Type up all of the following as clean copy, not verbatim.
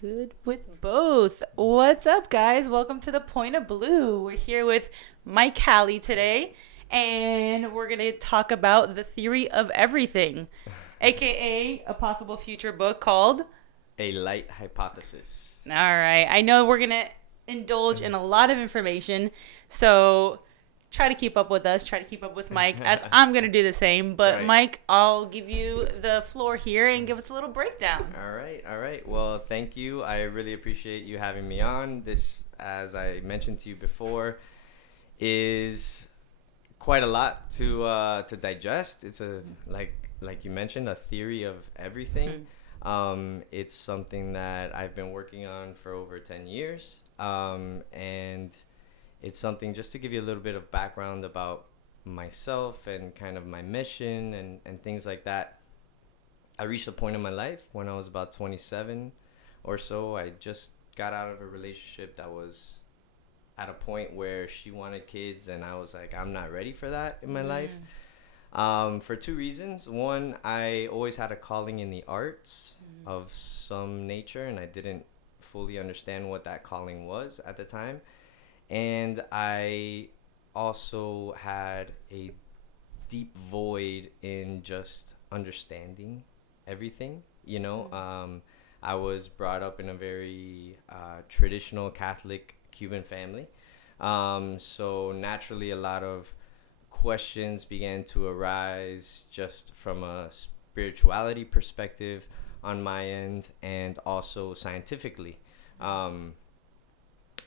good with both. What's up, guys? Welcome to the Point of Blue. We're here with Mike Halley today, and we're going to talk about the theory of everything, aka a possible future book called A light hypothesis. All right. I know we're going to indulge in a lot of information, so try to keep up with us, try to keep up with Mike, as I'm going to do the same. But, Right. Mike, I'll give you the floor here and give us a little breakdown. All right. Well, thank you. I really appreciate you having me on. This, as I mentioned to you before, is quite a lot to digest. It's a like you mentioned, a theory of everything. It's something that I've been working on for over 10 years, and it's something just to give you a little bit of background about myself and kind of my mission and things like that. I reached a point in my life when I was about 27 or so. I just got out of a relationship that was at a point where she wanted kids, and I was like, I'm not ready for that in my life. For two reasons. One, I always had a calling in the arts of some nature, and I didn't fully understand what that calling was at the time. And I also had a deep void in just understanding everything. I was brought up in a very traditional Catholic Cuban family. So naturally, a lot of questions began to arise just from a spirituality perspective on my end, and also scientifically. Um,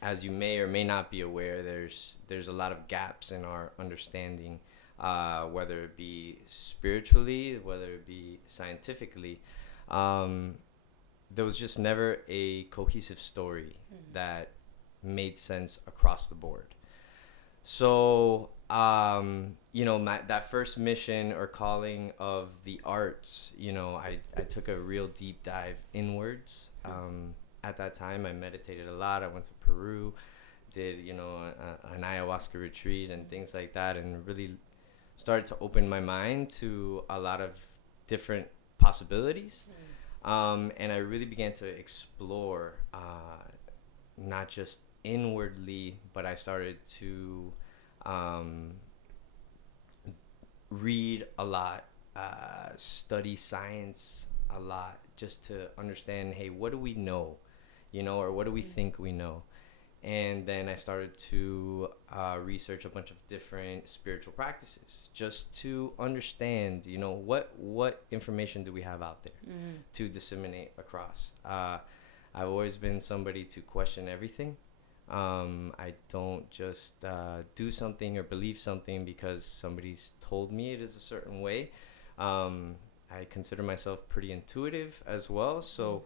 as you may or may not be aware, there's a lot of gaps in our understanding, whether it be spiritually, whether it be scientifically. Um, there was just never a cohesive story that made sense across the board. So, that first mission or calling of the arts, I took a real deep dive inwards. At that time, I meditated a lot. I went to Peru, did, an ayahuasca retreat and things like that, and really started to open my mind to a lot of different possibilities. And I really began to explore, not just inwardly, but I started to um, read a lot, study science a lot, just to understand, hey, what do we know, or what do we think we know? And then I started to research a bunch of different spiritual practices just to understand, what information do we have out there to disseminate across. I've always been somebody to question everything. I don't just do something or believe something because somebody's told me it is a certain way. I consider myself pretty intuitive as well. So,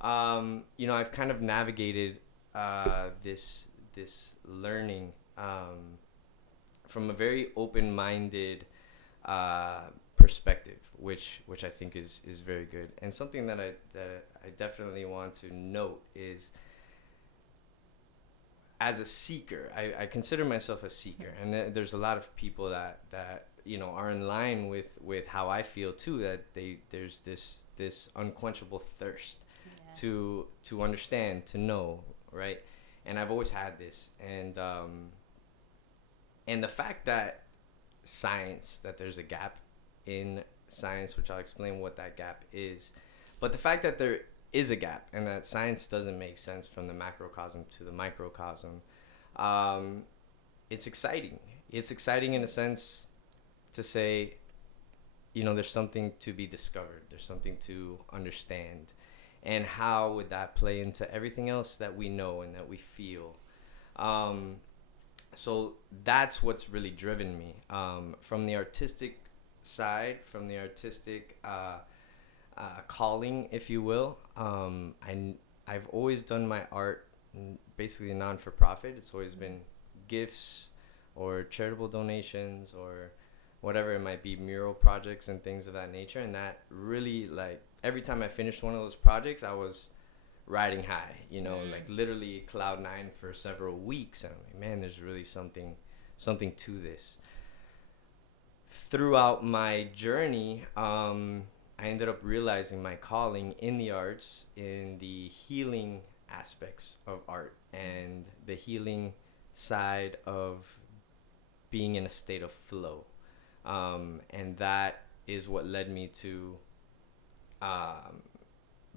I've kind of navigated this learning from a very open-minded perspective, which I think is very good. And something that I definitely want to note is, as a seeker, I consider myself a seeker, and there's a lot of people that are in line with how I feel too. That there's this unquenchable thirst to understand, to know, right? And I've always had this, and the fact that there's a gap in science, which I'll explain what that gap is, but the fact that there is a gap and that science doesn't make sense from the macrocosm to the microcosm, it's exciting. It's exciting in a sense to say, there's something to be discovered. There's something to understand. And how would that play into everything else that we know and that we feel? So that's what's really driven me. From the artistic side, from the artistic calling, if you will. I've always done my art basically non-for-profit. It's always been gifts or charitable donations or whatever it might be, mural projects and things of that nature. And that really, like, every time I finished one of those projects, I was riding high, like literally cloud nine for several weeks. And I'm like, man, there's really something to this. Throughout my journey, I ended up realizing my calling in the arts, in the healing aspects of art and the healing side of being in a state of flow. And that is what led me to um,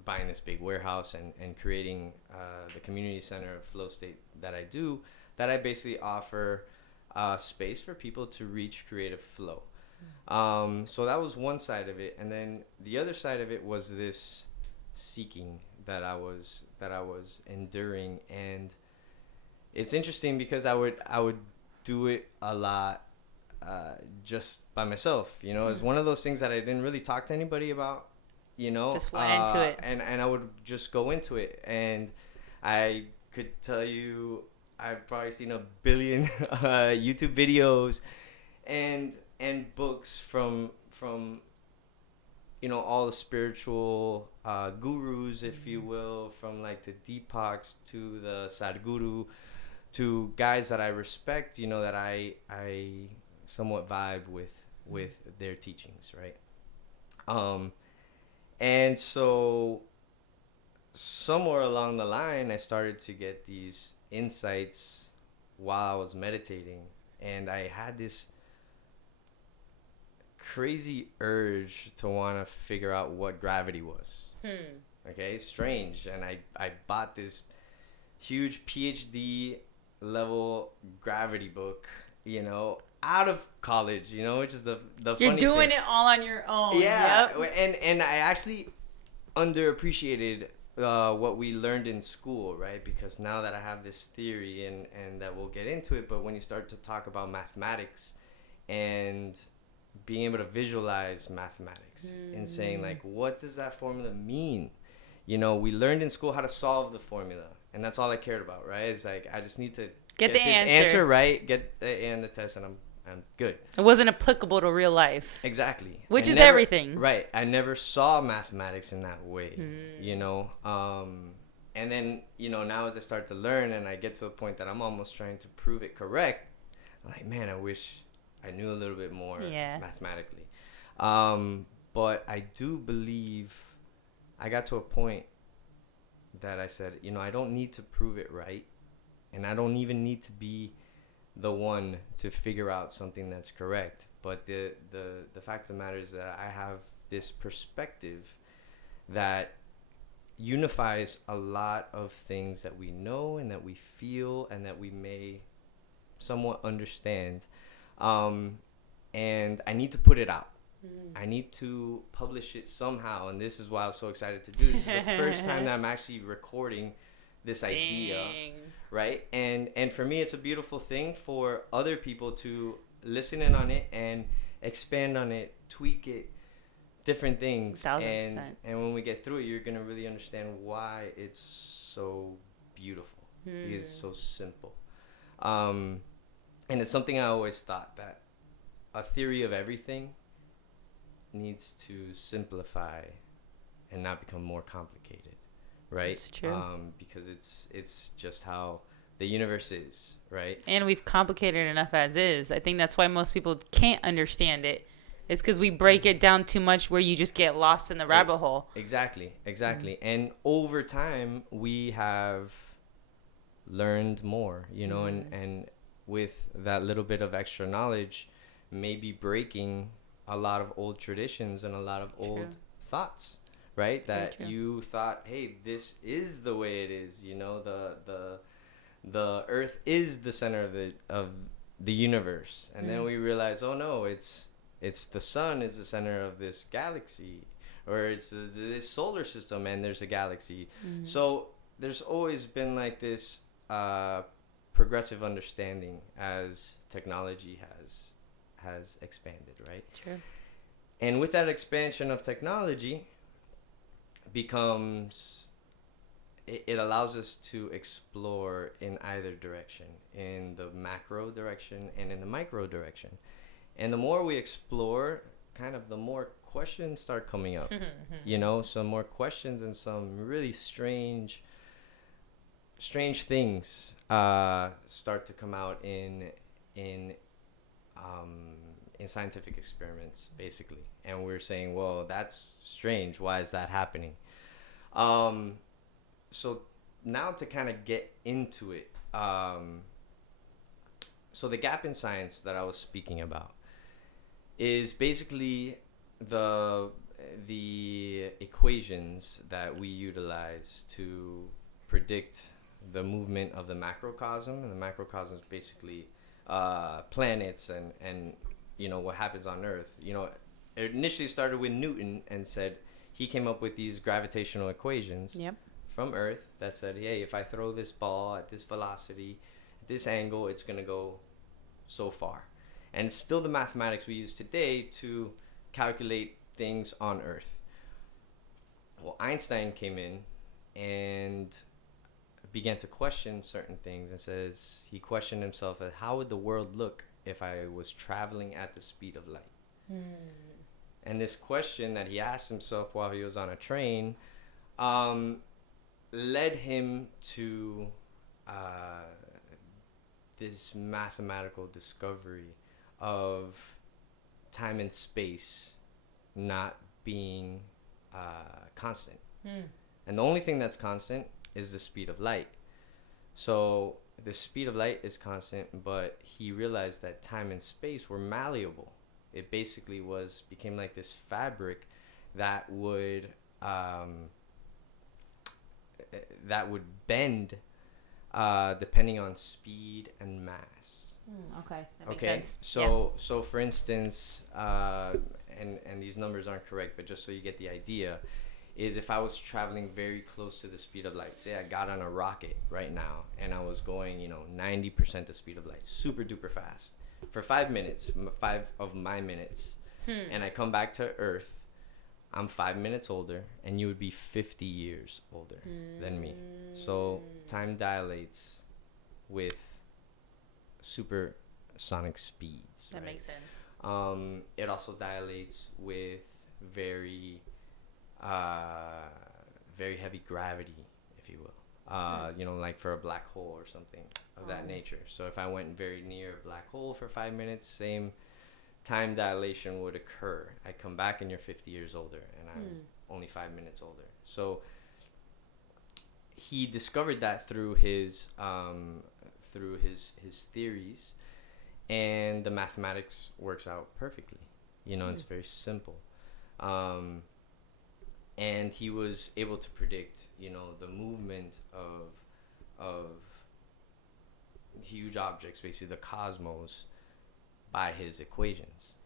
buying this big warehouse and creating the community center of flow state that I do, that I basically offer space for people to reach creative flow. So that was one side of it, and then the other side of it was this seeking that I was enduring. And it's interesting because I would do it a lot just by myself. You know, it's one of those things that I didn't really talk to anybody about. You know, Just went into it, and I would just go into it, and I could tell you I've probably seen a billion YouTube videos and books from you know, all the spiritual gurus, if you will, from like the Deepaks to the Sadhguru, to guys that I respect, you know, that I somewhat vibe with their teachings, right? And so somewhere along the line, I started to get these insights while I was meditating, and I had this crazy urge to want to figure out what gravity was. Okay, strange. And I bought this huge PhD level gravity book, you know, out of college, you know, which is the you're funny doing thing. it all on your own. Yeah, Yep. and I actually underappreciated what we learned in school, right? Because now that I have this theory, and that we'll get into it, but when you start to talk about mathematics and being able to visualize mathematics and saying, like, what does that formula mean? You know, we learned in school how to solve the formula, and that's all I cared about, right? It's like, I just need to Get the this answer right, get the A on the test, and I'm good. It wasn't applicable to real life. Exactly. Which I is never, everything. Right. I never saw mathematics in that way, you know. And then, you know, now as I start to learn and I get to a point that I'm almost trying to prove it correct, I'm like, man, I wish I knew a little bit more mathematically. But I do believe I got to a point that I said, you know, I don't need to prove it right, and I don't even need to be the one to figure out something that's correct. But the fact of the matter is that I have this perspective that unifies a lot of things that we know and that we feel and that we may somewhat understand. And I need to put it out. I need to publish it somehow, and this is why I was so excited to do this. This is the first time that I'm actually recording this idea, right? And for me, it's a beautiful thing for other people to listen in on it and expand on it, tweak it, different things. 1000%. And when we get through it, you're gonna really understand why it's so beautiful, because it's so simple. And it's something I always thought, that a theory of everything needs to simplify and not become more complicated, right? It's true. Because it's just how the universe is, right? And we've complicated enough as is. I think that's why most people can't understand it. It's because we break it down too much, where you just get lost in the rabbit hole. Exactly. And over time, we have learned more, you know, and with that little bit of extra knowledge, maybe breaking a lot of old traditions and a lot of old thoughts, right? That you thought, hey, this is the way it is, you know, the earth is the center of the universe. And then we realize, oh no, it's the sun is the center of this galaxy, or it's this solar system and there's a galaxy. So there's always been like this progressive understanding as technology has expanded, right? True. And with that expansion of technology, becomes it allows us to explore in either direction, in the macro direction and in the micro direction. And the more we explore, kind of the more questions start coming up. You know, some more questions and some really strange things start to come out in in scientific experiments, basically. And we're saying, well, that's strange. Why is that happening? So now to kind of get into it, so the gap in science that I was speaking about is basically the equations that we utilize to predict the movement of the macrocosm. And the macrocosm is basically planets and what happens on Earth. It initially started with Newton and said he came up with these gravitational equations. Yep. From Earth that said, hey, if I throw this ball at this velocity, at this angle, it's going to go so far. And it's still the mathematics we use today to calculate things on Earth. Well, Einstein came in and began to question certain things, and says he questioned himself as how would the world look if I was traveling at the speed of light? And this question that he asked himself while he was on a train led him to this mathematical discovery of time and space not being constant. And the only thing that's constant is the speed of light. So the speed of light is constant, but he realized that time and space were malleable. It basically became like this fabric that would bend depending on speed and mass. Okay, that makes sense. So for instance, and these numbers aren't correct, but just so you get the idea, is if I was traveling very close to the speed of light, say I got on a rocket right now and I was going 90% the speed of light, super duper fast for 5 minutes, 5 of my minutes, and I come back to Earth, I'm 5 minutes older, and you would be 50 years older than me. So time dilates with supersonic speeds. That right? makes sense. It also dilates with very heavy gravity, if you will. Like for a black hole or something of that nature. So if I went very near a black hole for 5 minutes, same time dilation would occur. I come back and you're 50 years older, and I'm only 5 minutes older. So he discovered that through his theories, and the mathematics works out perfectly. It's very simple. And he was able to predict, the movement of huge objects, basically the cosmos, by his equations.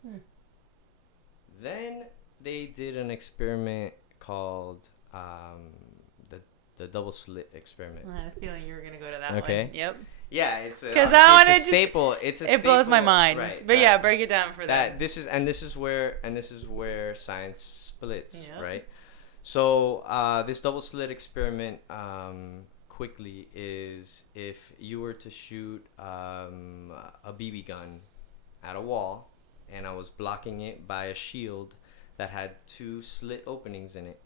Then they did an experiment called the double slit experiment. I had a feeling you were gonna go to that Okay. one. Yep. Yeah, it's a 'Cause I wanna it's a just- staple. It's a It blows my staple, mind. right? But yeah, break it down for them. This is where science splits, Yep. right? So this double slit experiment quickly is if you were to shoot a BB gun at a wall, and I was blocking it by a shield that had 2 slit openings in it.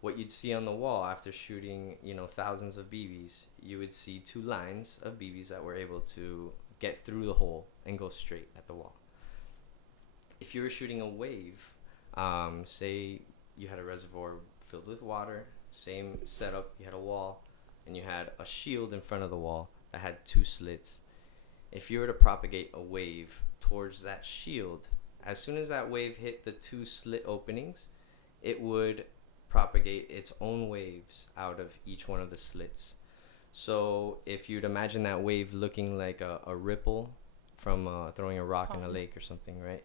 What you'd see on the wall after shooting, thousands of BBs, you would see 2 lines of BBs that were able to get through the hole and go straight at the wall. If you were shooting a wave, say you had a reservoir filled with water, same setup, you had a wall, and you had a shield in front of the wall that had 2 slits. If you were to propagate a wave towards that shield, as soon as that wave hit the 2 slit openings, it would propagate its own waves out of each one of the slits. So if you'd imagine that wave looking like a ripple from throwing a rock in a lake or something, right?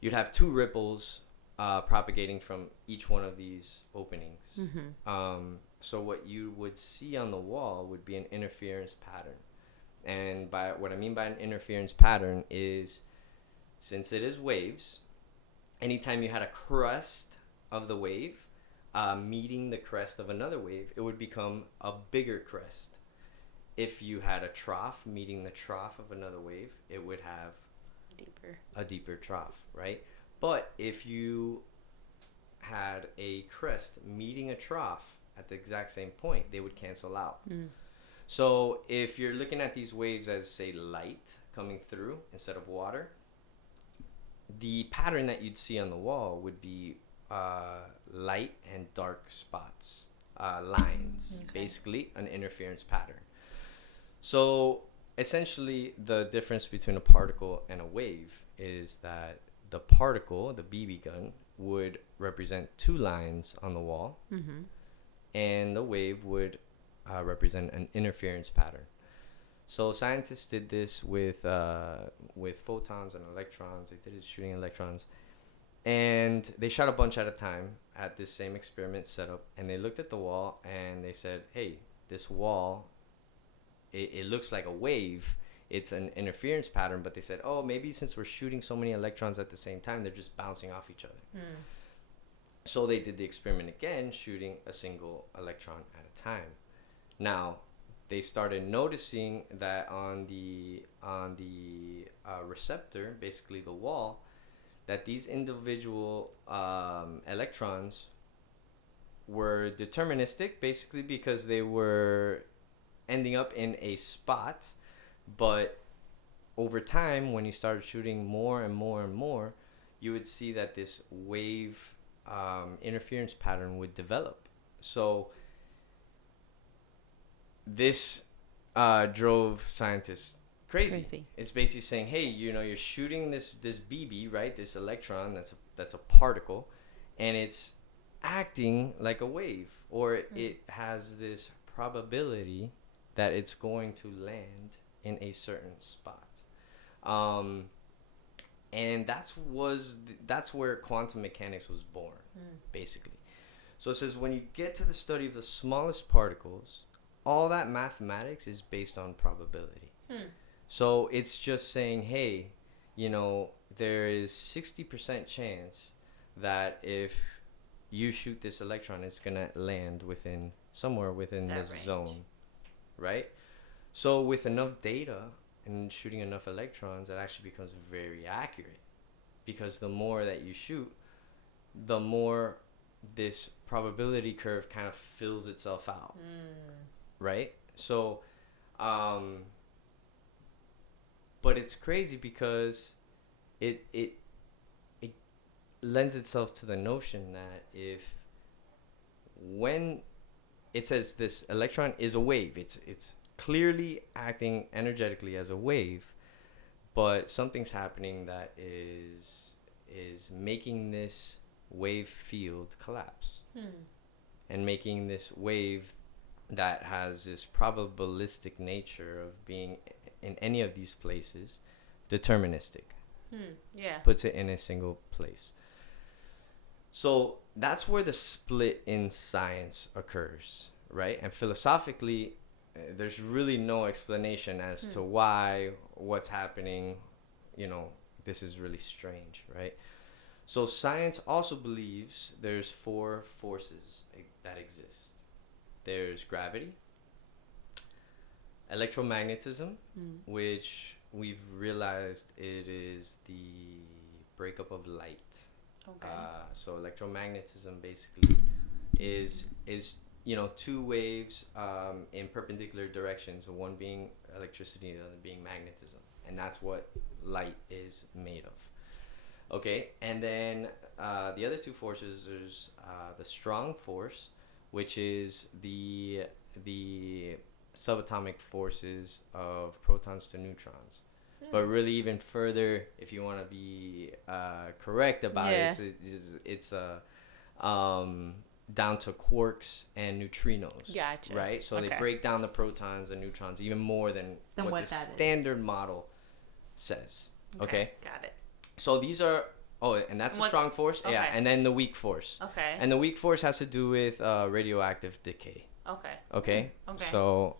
You'd have 2 ripples propagating from each one of these openings. So what you would see on the wall would be an interference pattern. And by what I mean by an interference pattern is, since it is waves, anytime you had a crest of the wave meeting the crest of another wave, it would become a bigger crest. If you had a trough meeting the trough of another wave, it would have a deeper trough, right? But if you had a crest meeting a trough at the exact same point, they would cancel out. So if you're looking at these waves as, say, light coming through instead of water, the pattern that you'd see on the wall would be light and dark spots, lines, basically an interference pattern. So essentially, the difference between a particle and a wave is that the particle, the BB gun, would represent two lines on the wall, and the wave would represent an interference pattern. So scientists did this with photons and electrons. They did it shooting electrons, and they shot a bunch at a time at this same experiment setup. And they looked at the wall and they said, "Hey, this wall, it looks like a wave. It's an interference pattern." But they said, "Oh, maybe since we're shooting so many electrons at the same time, they're just bouncing off each other." So they did the experiment again, shooting a single electron at a time. Now, they started noticing that on the receptor, basically the wall, that these individual electrons were deterministic, basically because they were ending up in a spot. But over time, when you started shooting more and more and more, you would see that this wave interference pattern would develop. So this drove scientists crazy. It's basically saying, hey, you're shooting this BB, right? This electron that's a particle, and it's acting like a wave, or it has this probability that it's going to land in a certain spot. And that's where quantum mechanics was born, basically. So it says when you get to the study of the smallest particles, all that mathematics is based on probability. So it's just saying, hey, there is 60% chance that if you shoot this electron, it's going to land somewhere within this zone, right? So with enough data and shooting enough electrons, it actually becomes very accurate, because the more that you shoot, the more this probability curve kind of fills itself out, right? So, but it's crazy because it lends itself to the notion that when it says this electron is a wave, it's clearly acting energetically as a wave, but something's happening that is making this wave field collapse, and making this wave that has this probabilistic nature of being in any of these places deterministic. Puts it in a single place. So that's where the split in science occurs, right? And philosophically, there's really no explanation as to what's happening. This is really strange, right? So science also believes there's 4 forces that exist. There's gravity, electromagnetism, which we've realized it is the breakup of light. So electromagnetism basically is 2 waves in perpendicular directions, one being electricity, the other being magnetism, and that's what light is made of. Okay, and then the other 2 forces, there's the strong force, which is the subatomic forces of protons to neutrons. But really, even further, if you want to be correct about it, it's down to quarks and neutrinos. Gotcha. Right? So they break down the protons and neutrons even more than what the standard model says. Okay? Got it. So these are... Oh, and that's the strong force? Okay. Yeah, and then the weak force. Okay. And the weak force has to do with radioactive decay. Okay? So,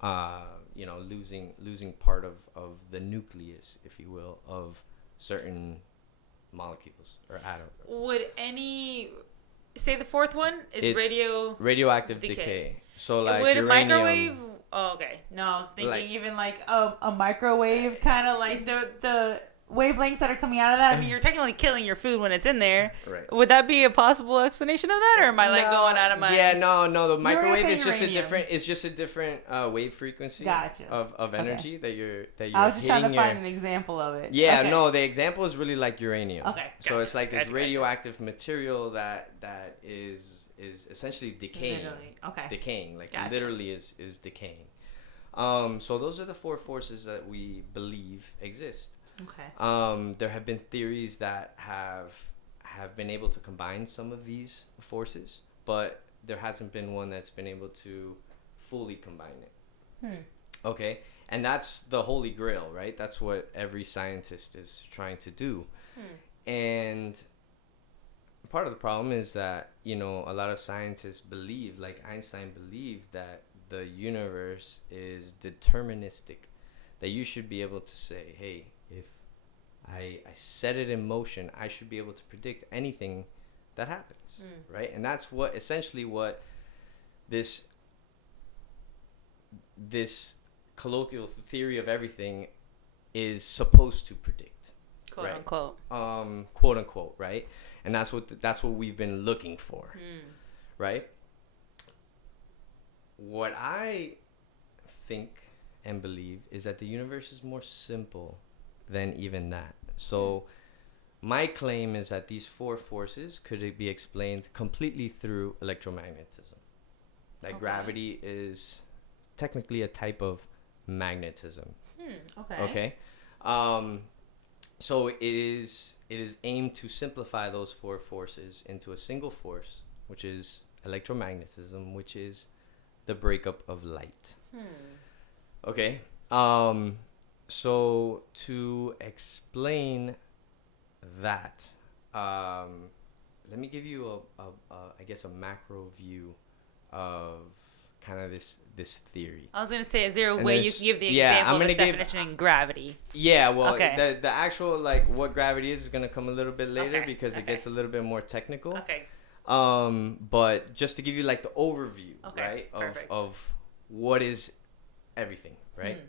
losing part of the nucleus, if you will, of certain molecules or atoms. Would say the 4th one is radioactive decay. So like would uranium, a microwave? Oh, okay. No, I was thinking even like a microwave, kind of like the wavelengths that are coming out of that? I mean, you're technically killing your food when it's in there. Right. Would that be a possible explanation of that, or am I like going out of my? Yeah, no. The were gonna microwave say is just a uranium. different. It's just a different wave frequency. Gotcha. Of energy that you're I was just trying to hitting find an example of it. Yeah, Okay. no. The example is really like uranium. Okay. So Gotcha, it's like this gotcha. radioactive material that is essentially decaying. Literally. Okay. Decaying, like Gotcha. literally is decaying. So those are the four forces that we believe exist. Okay. There have been theories that have been able to combine some of these forces, but there hasn't been one that's been able to fully combine it. Okay, and that's the holy grail, right? That's what every scientist is trying to do. And part of the problem is that, you know, a lot of scientists believe, like Einstein believed, that the universe is deterministic, that you should be able to say, hey, if I set it in motion, I should be able to predict anything that happens, right? And that's what essentially what this colloquial theory of everything is supposed to predict, Quote right? unquote. Quote unquote, right? And that's what we've been looking for, right? What I think and believe is that the universe is more simple than even that. So my claim is that these four forces could be explained completely through electromagnetism. Like gravity is technically a type of magnetism. Okay. So it is aimed to simplify those four forces into a single force, which is electromagnetism, which is the breakup of light. Okay. So to explain that, let me give you I guess a macro view of kind of this theory. I was gonna say, is there a way you can give the example of this definition in gravity? Yeah, well, the actual like what gravity is gonna come a little bit later because it gets a little bit more technical. Okay. But just to give you like the overview, right, of what is everything, right?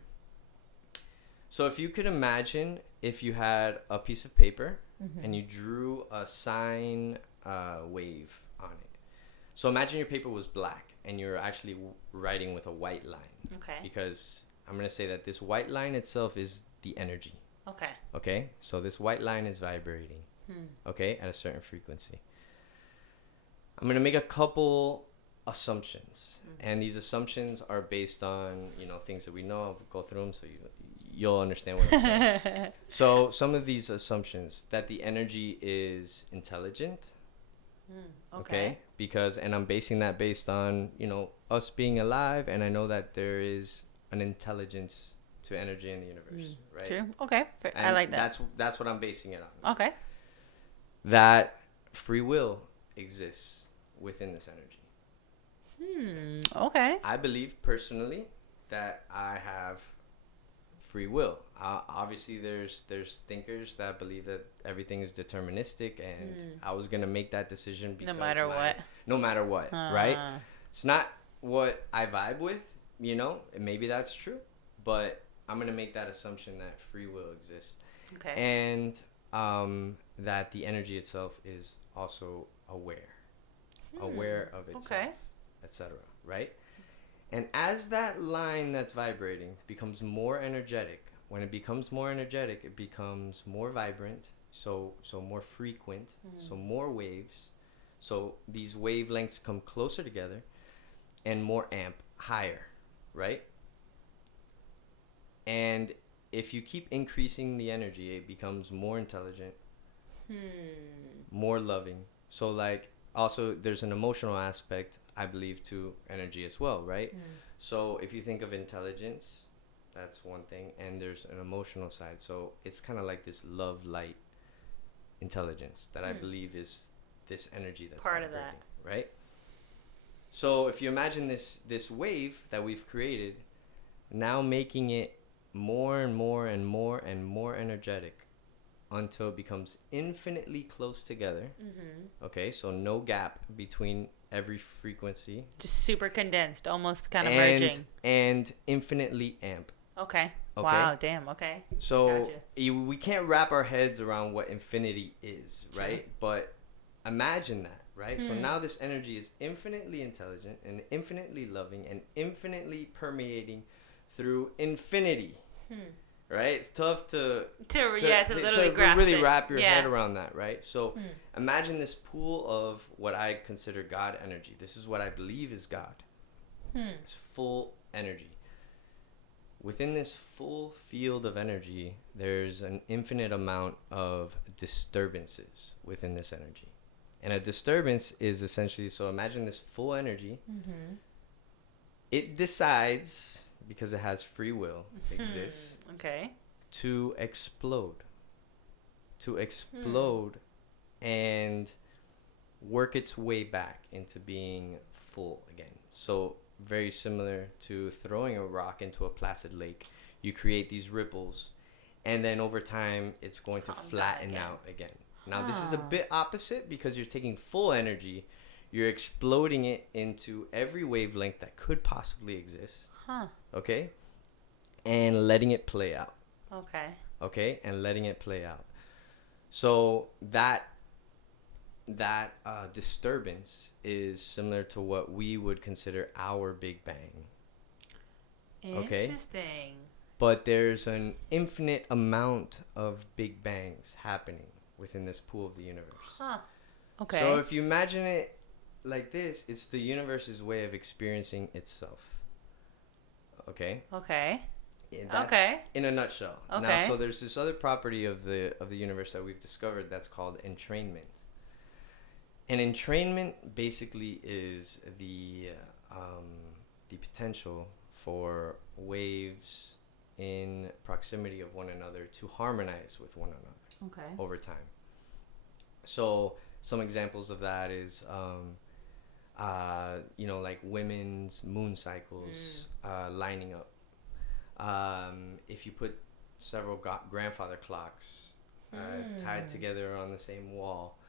So if you could imagine if you had a piece of paper and you drew a sine wave on it. So imagine your paper was black and you're actually writing with a white line. Okay. Because I'm going to say that this white line itself is the energy. Okay. Okay? So this white line is vibrating. Okay? At a certain frequency. I'm going to make a couple assumptions. And these assumptions are based on, you know, things that we know. I'll go through them so you'll understand what I'm saying. So some of these assumptions, that the energy is intelligent. Okay. Because, and I'm basing that based on, you know, us being alive, and I know that there is an intelligence to energy in the universe, right? True. Okay. And I like that. That's what I'm basing it on. Okay. That free will exists within this energy. Okay. I believe personally that I have free will. Obviously, there's thinkers that believe that everything is deterministic, and I was gonna make that decision because no matter what, right? It's not what I vibe with, you know. Maybe that's true, but I'm gonna make that assumption that free will exists, and that the energy itself is also aware of itself, etc. Right? And as that line that's vibrating becomes more energetic, when it becomes more energetic, it becomes more vibrant, so more frequent, so more waves. So these wavelengths come closer together and more amp higher, right? And if you keep increasing the energy, it becomes more intelligent, more loving. So like also there's an emotional aspect, I believe, to energy as well, right? So if you think of intelligence, that's one thing, and there's an emotional side. So it's kind of like this love light intelligence that I believe is this energy that's part of that, right? So if you imagine this wave that we've created, now making it more and more and more and more energetic until it becomes infinitely close together. Okay, so no gap between every frequency. Just super condensed, almost kind of merging. And infinitely amp. Okay. Okay. Wow, damn. Okay. So Gotcha. we can't wrap our heads around what infinity is, True. right? But imagine that, right? So Hmm. now this energy is infinitely intelligent and infinitely loving and infinitely permeating through infinity, Hmm. right? It's tough to To literally grasp really it. wrap your head Yeah. around that, right? So Hmm. imagine this pool of what I consider God energy. This is what I believe is God. Hmm. It's full energy. Within this full field of energy, there's an infinite amount of disturbances within this energy. And a disturbance is essentially, so imagine this full energy. Mm-hmm. It decides, because it has free will, exists, Okay. to explode. To explode and work its way back into being full again. So very similar to throwing a rock into a placid lake. You create these ripples, and then over time, it's going to Calms flatten out out again. Now, this is a bit opposite because you're taking full energy, you're exploding it into every wavelength that could possibly exist. Huh. Okay? And letting it play out. Okay. Okay? And letting it play out. So that disturbance is similar to what we would consider our Big Bang. Okay? Interesting. But there's an infinite amount of Big Bangs happening within this pool of the universe. Huh. Okay. So if you imagine it like this, it's the universe's way of experiencing itself. Okay? Okay. That's Okay. in a nutshell. Okay. Now, so there's this other property of the universe that we've discovered that's called entrainment. And entrainment basically is the potential for waves in proximity of one another to harmonize with one another Okay. over time. So some examples of that is, like women's moon cycles lining up. If you put several grandfather clocks tied together on the same wall,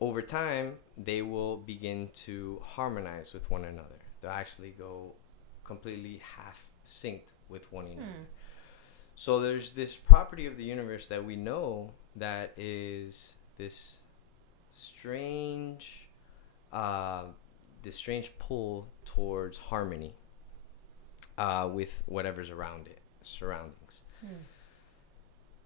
over time, they will begin to harmonize with one another. They'll actually go completely half synced with one another. So there's this property of the universe that we know that is this strange pull towards harmony with whatever's around it, surroundings.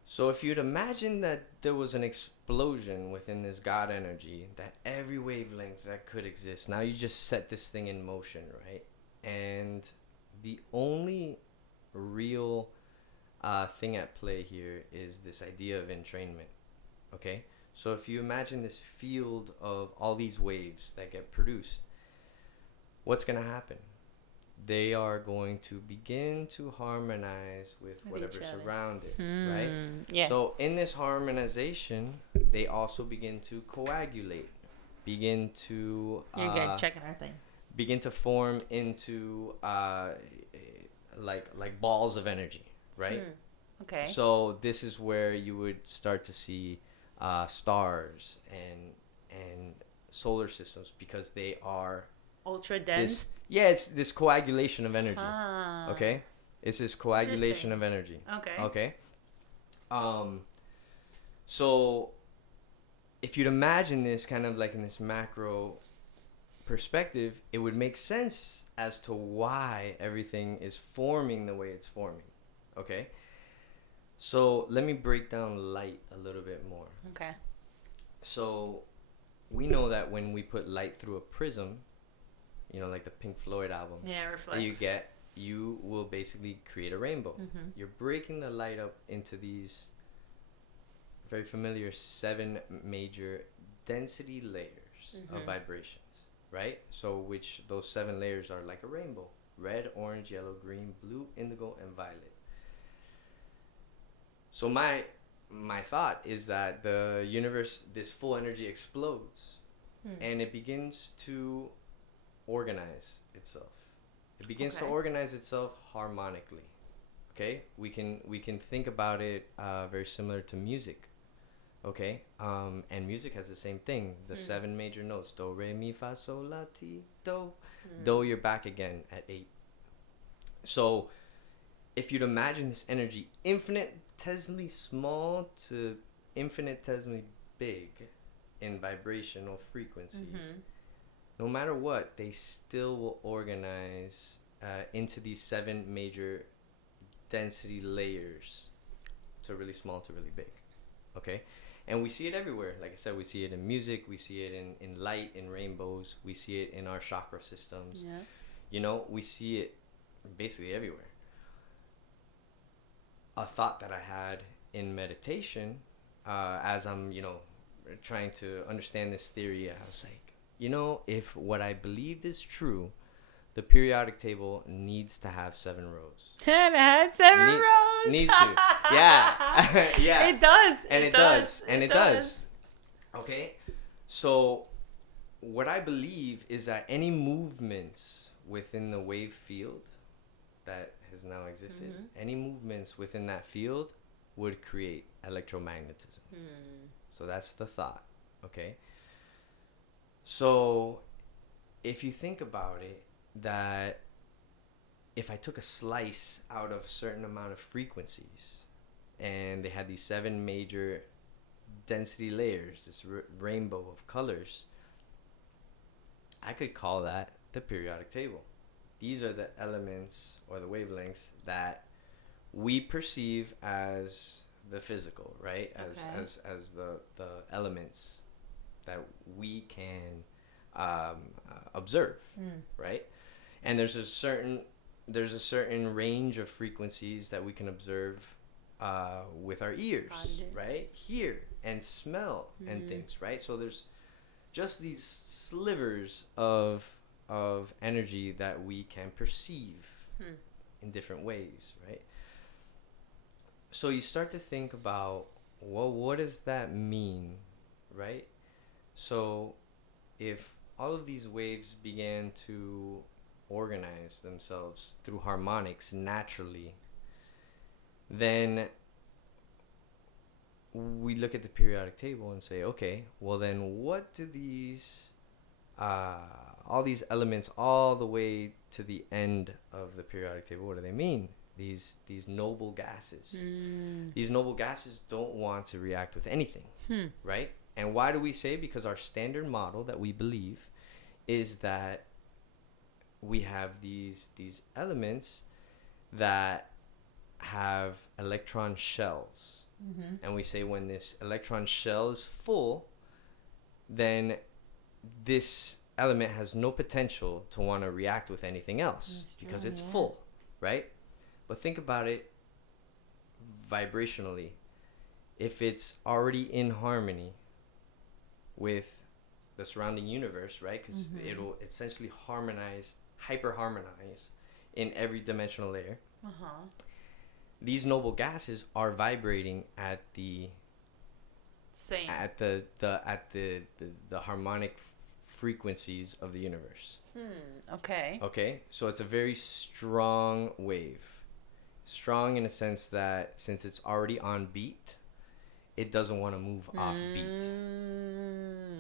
So if you'd imagine that there was an explosion within this God energy, that every wavelength that could exist, now you just set this thing in motion, right? And the only real thing at play here is this idea of entrainment, okay? So if you imagine this field of all these waves that get produced, what's going to happen? They are going to begin to harmonize with whatever's around it, right? Yeah. So in this harmonization, they also begin to coagulate, begin to You're good. Checking our thing. begin to form into like balls of energy, right? Okay. So this is where you would start to see stars and solar systems, because they are ultra dense. It's this coagulation of energy. Ah. Okay, it's this coagulation of energy. Okay. So if you'd imagine this kind of like in this macro perspective, it would make sense as to why everything is forming the way it's forming. Okay, so let me break down light a little bit more. Okay. So we know that when we put light through a prism, like the Pink Floyd album, reflects. you will basically create a rainbow. You're breaking the light up into these very familiar 7 major density layers of vibrations, right? So which those 7 layers are like a rainbow: red, orange, yellow, green, blue, indigo, and violet. So my thought is that the universe, this full energy, explodes and it begins to organize itself. It begins to organize itself harmonically. Okay, we can think about it very similar to music. Okay, and music has the same thing. The 7 major notes: do, re, mi, fa, sol, la, ti, do. Do, you're back again at 8. So if you'd imagine this energy infinitesimally small to infinitesimally big in vibrational frequencies, no matter what, they still will organize into these 7 major density layers, to really small to really big. Okay? And we see it everywhere. Like I said, we see it in music, we see it in light, in rainbows, we see it in our chakra systems. Yeah. You know, we see it basically everywhere. A thought that I had in meditation, as I'm, trying to understand this theory, I was like, if what I believed is true, the periodic table needs to have 7 rows. And it had 7 rows. Needs to. Yeah. Yeah. It does. And it does. And it does. Okay? So, what I believe is that any movements within the wave field that has now existed, any movements within that field would create electromagnetism. So, that's the thought. Okay? So, if you think about it, that if I took a slice out of a certain amount of frequencies and they had these 7 major density layers, this rainbow of colors, I could call that the periodic table. These are the elements or the wavelengths that we perceive as the physical, right? As the elements that we can observe, right? And there's a certain range of frequencies that we can observe with our ears, right? Hear and smell and things, right? So there's just these slivers of energy that we can perceive in different ways, right? So you start to think about, well, what does that mean, right? So if all of these waves began to organize themselves through harmonics naturally, then we look at the periodic table and say, okay, well then what do these all these elements all the way to the end of the periodic table, what do they mean? These noble gases. These noble gases don't want to react with anything, right? And why do we say? Because our standard model that we believe is that we have these elements that have electron shells. And we say when this electron shell is full, then this element has no potential to want to react with anything else because it's full, right? But think about it vibrationally. If it's already in harmony with the surrounding universe, right? Because it'll essentially hyper-harmonize in every dimensional layer. These noble gases are vibrating at the same at the harmonic frequencies of the universe. Okay, so it's a very strong wave. Strong in a sense that since it's already on beat, it doesn't want to move off beat.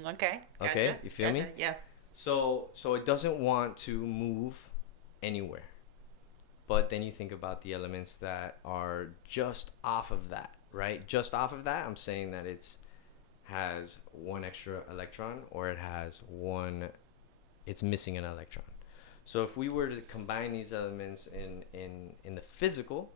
Okay, gotcha. Okay, you feel me? Yeah. So it doesn't want to move anywhere. But then you think about the elements that are just off of that, right? Just off of that, I'm saying that has 1 extra electron, or it's missing an electron. So if we were to combine these elements in the physical,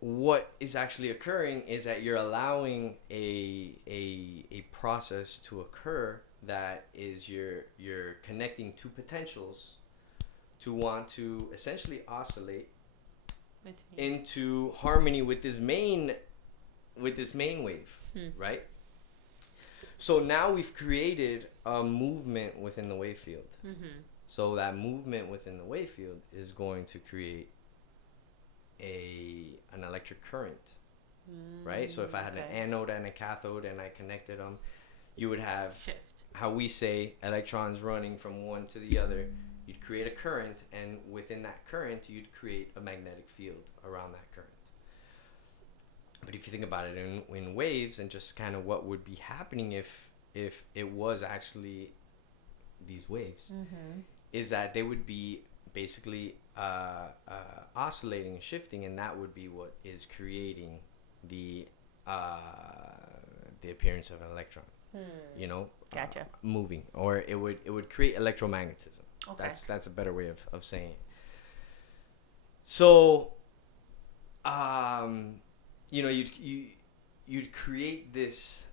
what is actually occurring is that you're allowing a process to occur that is you're connecting 2 potentials to want to essentially oscillate into harmony with this main wave, right? So now we've created a movement within the wave field. So that movement within the wave field is going to create an electric current, right? So if I had an anode and a cathode and I connected them, you would have shift. How we say electrons running from one to the other. You'd create a current, and within that current, you'd create a magnetic field around that current. But if you think about it in waves and just kind of what would be happening if it was actually these waves, is that they would be basically oscillating and shifting, and that would be what is creating the uh, the appearance of an electron. You know, Gotcha. moving, or it would create electromagnetism. Okay. That's a better way of saying it. So, you know, you'd create this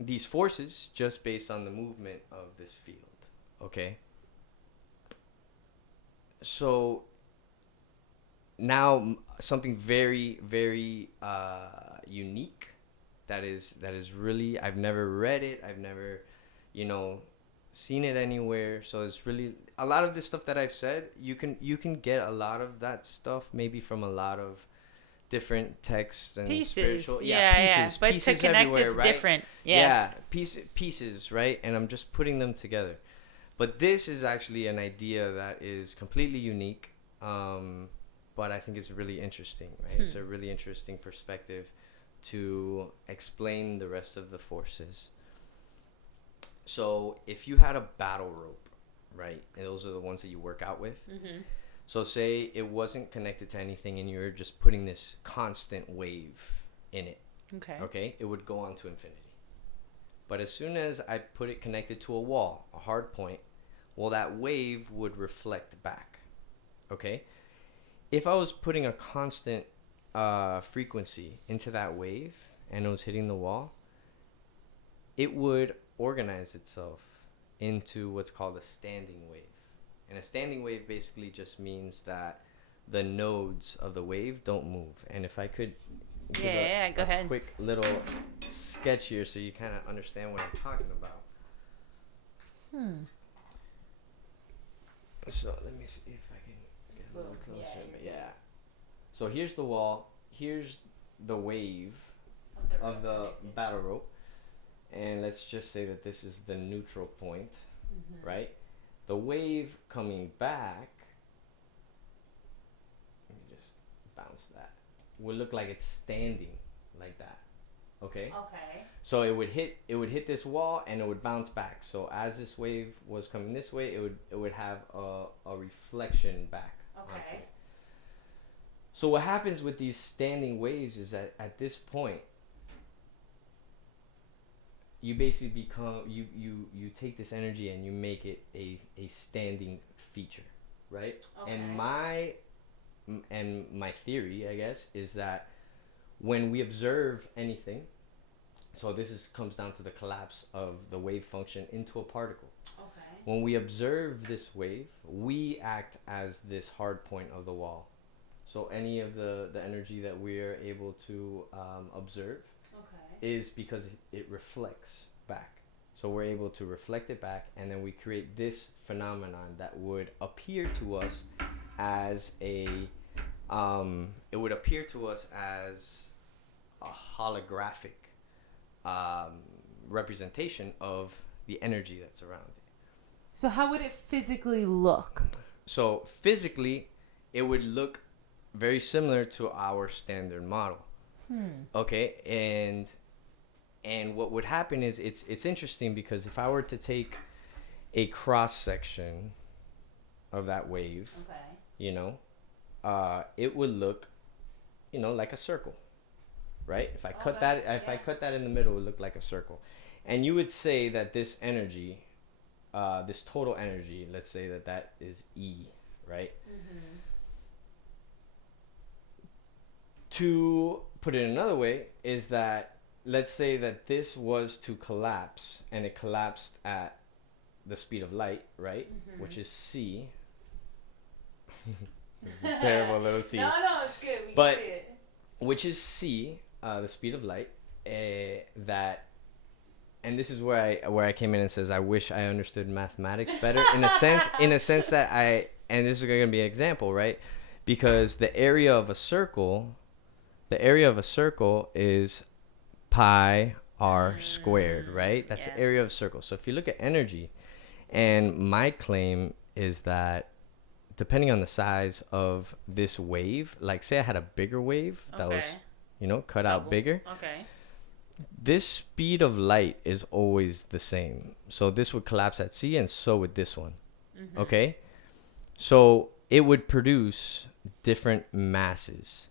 these forces just based on the movement of this field. Okay. So now something very very unique that is really, I've never read it, I've never, you know, seen it anywhere. So it's really a lot of this stuff that I've said, you can get a lot of that stuff maybe from a lot of different texts and Pieces. spiritual Yeah. But pieces to connect, everywhere, it's right? different. Yes. Yeah, pieces, right? And I'm just putting them together. But this is actually an idea that is completely unique, but I think it's really interesting, right? It's a really interesting perspective to explain the rest of the forces. So if you had a battle rope, right, and those are the ones that you work out with. So say it wasn't connected to anything and you're just putting this constant wave in it. Okay, it would go on to infinity. But as soon as I put it connected to a wall, a hard point, well, that wave would reflect back. Okay, if I was putting a constant frequency into that wave and it was hitting the wall, it would organize itself into what's called a standing wave. And a standing wave basically just means that the nodes of the wave don't move. And if I could give Go ahead. quick little sketch here so you kind of understand what I'm talking about. So let me see if I can get a little closer. Yeah. So here's the wall. Here's the wave of the battle rope. And let's just say that this is the neutral point, right? The wave coming back, let me just bounce that, will look like it's standing like that. Okay? So it would hit this wall and it would bounce back. So as this wave was coming this way, it would have a reflection back onto it. So what happens with these standing waves is that at this point, you basically become, you take this energy and you make it a standing feature, right? And my theory, I guess, is that when we observe anything, so this comes down to the collapse of the wave function into a particle. When we observe this wave, we act as this hard point of the wall. So any of the energy that we're able to observe is because it reflects back. So we're able to reflect it back, and then we create this phenomenon that would appear to us as a holographic representation of the energy that's around it. So how would it physically look? So physically, it would look very similar to our standard model. Okay, and what would happen is it's interesting because if I were to take a cross section of that wave, you know, it would look, you know, like a circle, right? If I cut that in the middle, it would look like a circle. And you would say that this energy, this total energy, let's say that is E, right? To put it another way is that, let's say that this was to collapse and it collapsed at the speed of light, right? Which is C. It's a terrible little C. No, it's good. We But can see it. which is C, the speed of light, that, and this is where I came in and says I wish I understood mathematics better in a sense that and this is going to be an example, right? Because the area of a circle is pi r squared, right? That's the area of a circle. So if you look at energy, and my claim is that depending on the size of this wave, like say I had a bigger wave that was, you know, cut out bigger. This speed of light is always the same. So this would collapse at C, and so would this one. Okay? So it would produce different masses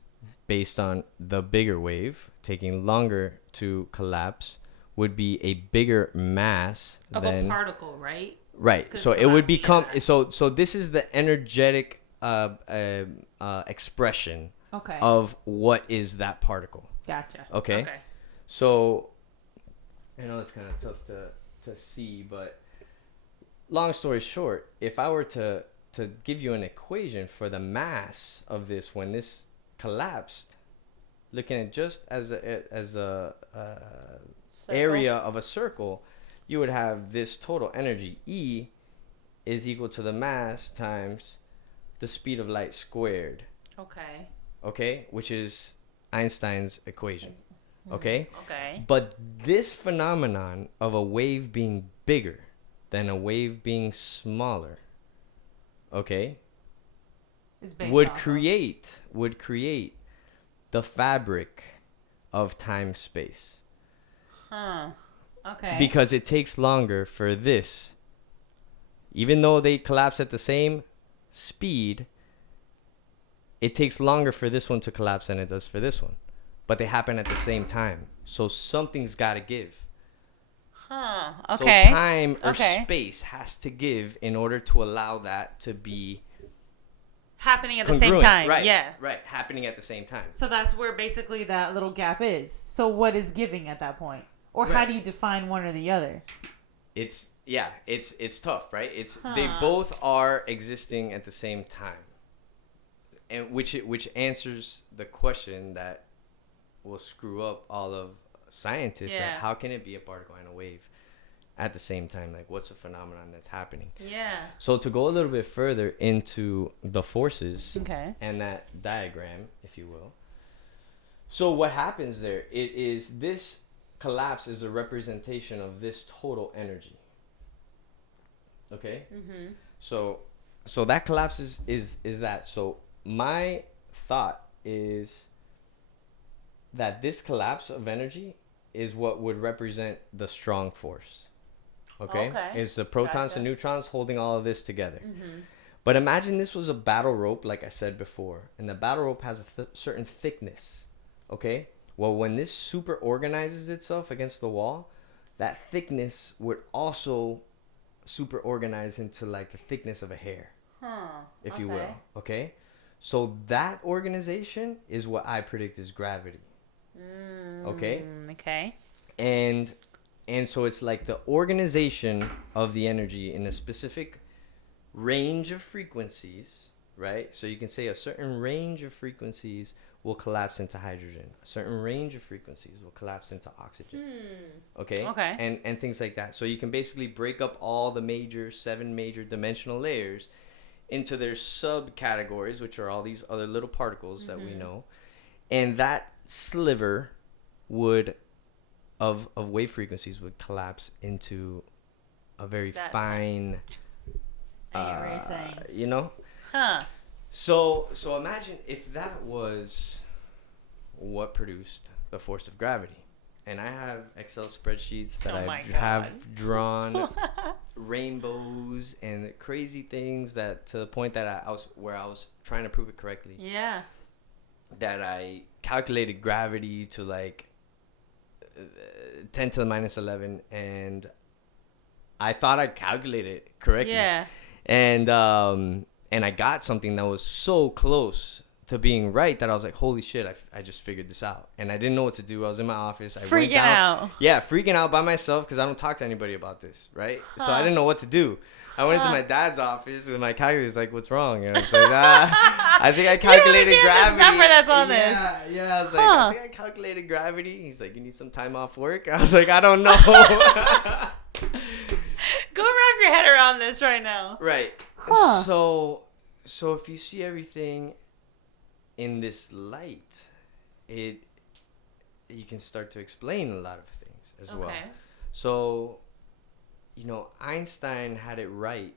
based on the bigger wave taking longer to collapse would be a bigger mass Of than a particle, right? right. 'Cause So it would collapsing, become yeah. so this is the energetic expression Okay. of what is that particle. Gotcha. Okay. Okay. So I know it's kind of tough to see, but long story short, if I were to give you an equation for the mass of this when this collapsed, looking at just as a area of a circle, you would have this total energy E is equal to the mass times the speed of light squared. Okay. Okay, which is Einstein's equation. Okay? Okay. But this phenomenon of a wave being bigger than a wave being smaller, okay, Is based would off create the fabric of time space. Huh. Okay. Because it takes longer for this, even though they collapse at the same speed, it takes longer for this one to collapse than it does for this one. But they happen at the same time. So something's got to give. Huh. So Okay. time or Okay. space has to give in order to allow that to be Happening at the congruent. same time. Right, Yeah. right. Happening at the same time. So that's where basically that little gap is. So what is giving at that point? Or how Right. do you define one or the other? It's tough, right? They Huh. both are existing at the same time. And which answers the question that will screw up all of scientists. Yeah. Like, how can it be a particle and a wave at the same time? Like, what's the phenomenon that's happening? Yeah. So to go a little bit further into the forces Okay. and that diagram, if you will. So what happens there? It is this collapse is a representation of this total energy. Okay? Mm-hmm. So that collapse is that. So my thought is that this collapse of energy is what would represent the strong force. Okay? Okay. It's the protons Gotcha. and neutrons holding all of this together. Mm-hmm. But imagine this was a battle rope, like I said before, and the battle rope has a certain thickness. Okay? Well, when this super organizes itself against the wall, that thickness would also super organize into like the thickness of a hair, if you will. Okay? So that organization is what I predict is gravity. Okay? Okay. And so it's like the organization of the energy in a specific range of frequencies, right? So you can say a certain range of frequencies will collapse into hydrogen. A certain range of frequencies will collapse into oxygen. Okay? Okay. And things like that. So you can basically break up all the 7 major dimensional layers into their subcategories, which are all these other little particles that we know. And that sliver of wave frequencies would collapse into a very fine I get what you're saying. you know? Huh. So imagine if that was what produced the force of gravity. And I have Excel spreadsheets that I have drawn rainbows and crazy things that to the point that I was trying to prove it correctly. Yeah. That I calculated gravity to like 10 to the minus 11, and I thought I calculated it correctly. Yeah. And I got something that was so close to being right that I was like, holy shit, I just figured this out. And I didn't know what to do. I was in my office. Freaking out. Yeah, freaking out by myself because I don't talk to anybody about this, right? So I didn't know what to do. I went into my dad's office with my calculator. He's like, what's wrong? And I was like, I think I calculated gravity. This number that's on this. Yeah, I was like, I think I calculated gravity. He's like, you need some time off work? I was like, I don't know. Go wrap your head around this right now. Right. So if you see everything in this light, you can start to explain a lot of things as well. So, Einstein had it right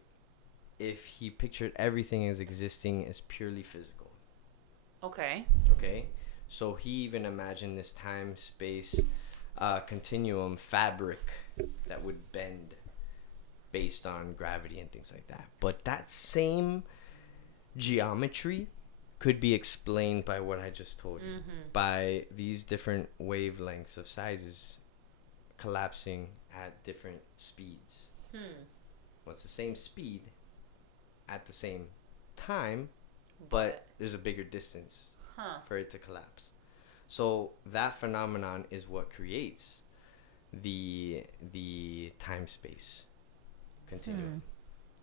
if he pictured everything as existing as purely physical. Okay. So he even imagined this time-space continuum fabric that would bend based on gravity and things like that. But that same geometry could be explained by what I just told you, by these different wavelengths of sizes collapsing at different speeds. Well, it's the same speed at the same time, but there's a bigger distance for it to collapse. So that phenomenon is what creates the time-space continuum.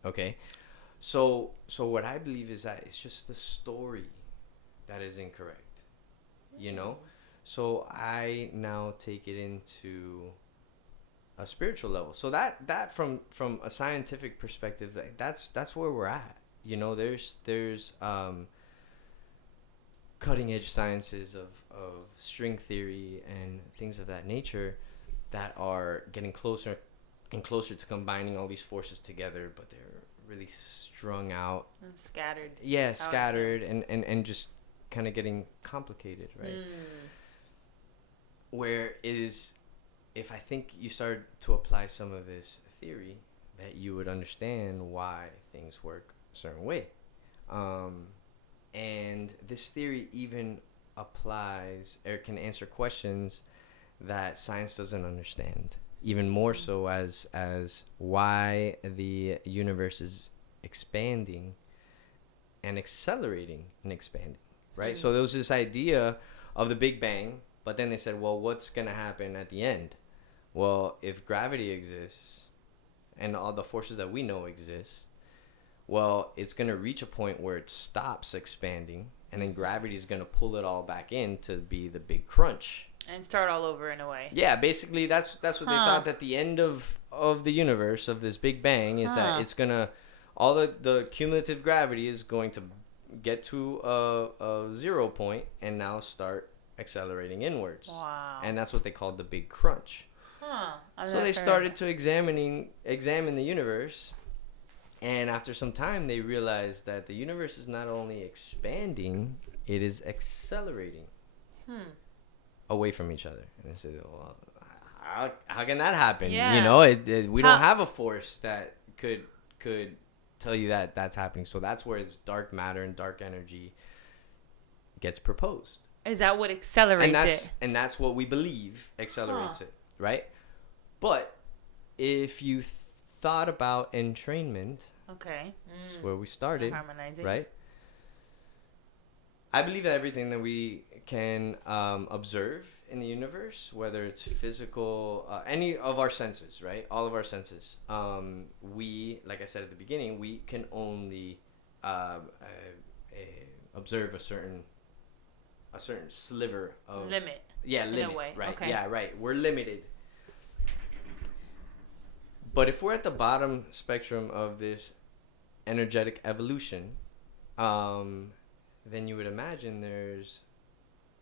Okay? So what I believe is that it's just the story that is incorrect. You know? So I now take it into a spiritual level. So that from a scientific perspective, that's where we're at. You know, there's cutting edge sciences of string theory and things of that nature that are getting closer and closer to combining all these forces together, but they're really strung out and scattered. Yeah, scattered and just kind of getting complicated, right? Where it is, if I think you started to apply some of this theory, that you would understand why things work a certain way. And this theory even applies or can answer questions that science doesn't understand. Even more so as why the universe is expanding and accelerating and expanding, right? So there was this idea of the Big Bang, but then they said, well, what's going to happen at the end? Well, if gravity exists and all the forces that we know exist, well, it's going to reach a point where it stops expanding, and then gravity is going to pull it all back in to be the big crunch. And start all over in a way. Yeah, basically that's what they thought, at the end of the universe, of this Big Bang, is that it's going to, all the cumulative gravity is going to get to a 0 point and now start accelerating inwards. Wow. And that's what they called the big crunch. So they started to examine the universe, and after some time they realized that the universe is not only expanding, it is accelerating away from each other. And they said, well, how can that happen? Yeah. You know, we don't have a force that could tell you that that's happening. So that's where this dark matter and dark energy gets proposed. Is that what accelerates it? And that's what we believe accelerates it, right? But if you thought about entrainment, that's where we started, harmonizing, right? I believe that everything that we can observe in the universe, whether it's physical, any of our senses, right? All of our senses. We, like I said at the beginning, we can only observe a certain sliver of limit. Yeah, limit. In a way. Right. Okay. Yeah, right. We're limited. But if we're at the bottom spectrum of this energetic evolution, then you would imagine there's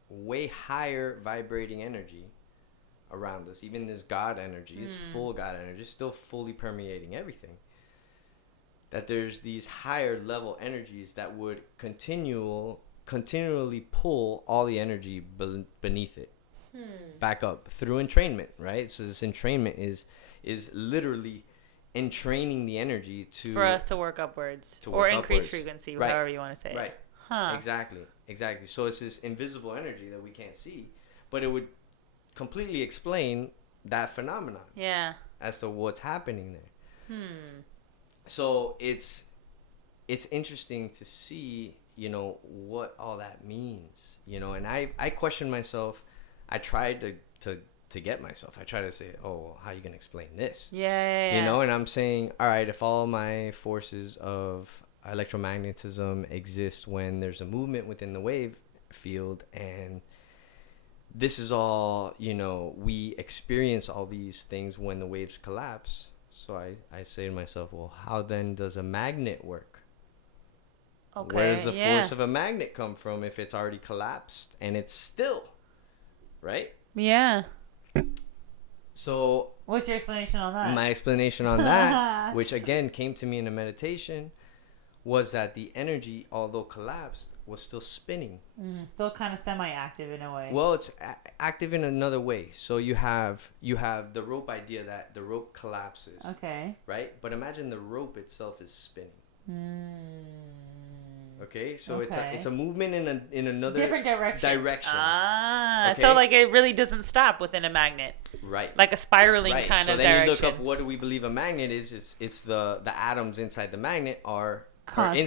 way higher vibrating energy around us. Even this God energy is full God energy, still fully permeating everything. That there's these higher level energies that would continually pull all the energy beneath it back up through entrainment, right? So this entrainment is literally entraining the energy for us to work upwards, or increase frequency, right. However you want to say right. it. Exactly. So it's this invisible energy that we can't see, but it would completely explain that phenomenon. Yeah. As to what's happening there. So it's interesting to see, you know, what all that means, you know. And I questioned myself. I tried to get myself. I try to say, oh, how are you going to explain this? Yeah. You know, and I'm saying, all right, if all my forces of electromagnetism exist when there's a movement within the wave field, and this is all, you know, we experience all these things when the waves collapse. So I say to myself, well, how then does a magnet work? Okay, where does the force of a magnet come from if it's already collapsed and it's still, right? Yeah. So what's your explanation on that? My explanation on that, which again came to me in a meditation, was that the energy, although collapsed, was still spinning. Still kind of semi-active in a way. Well, it's active in another way. So you have the rope idea that the rope collapses. Okay. Right? But imagine the rope itself is spinning. Okay, so Okay. it's a movement in another different direction. Okay? So like it really doesn't stop within a magnet. Right. Like a spiraling Right. kind so of then direction. you look up what do we believe a magnet is. It's the atoms inside the magnet are Constantly.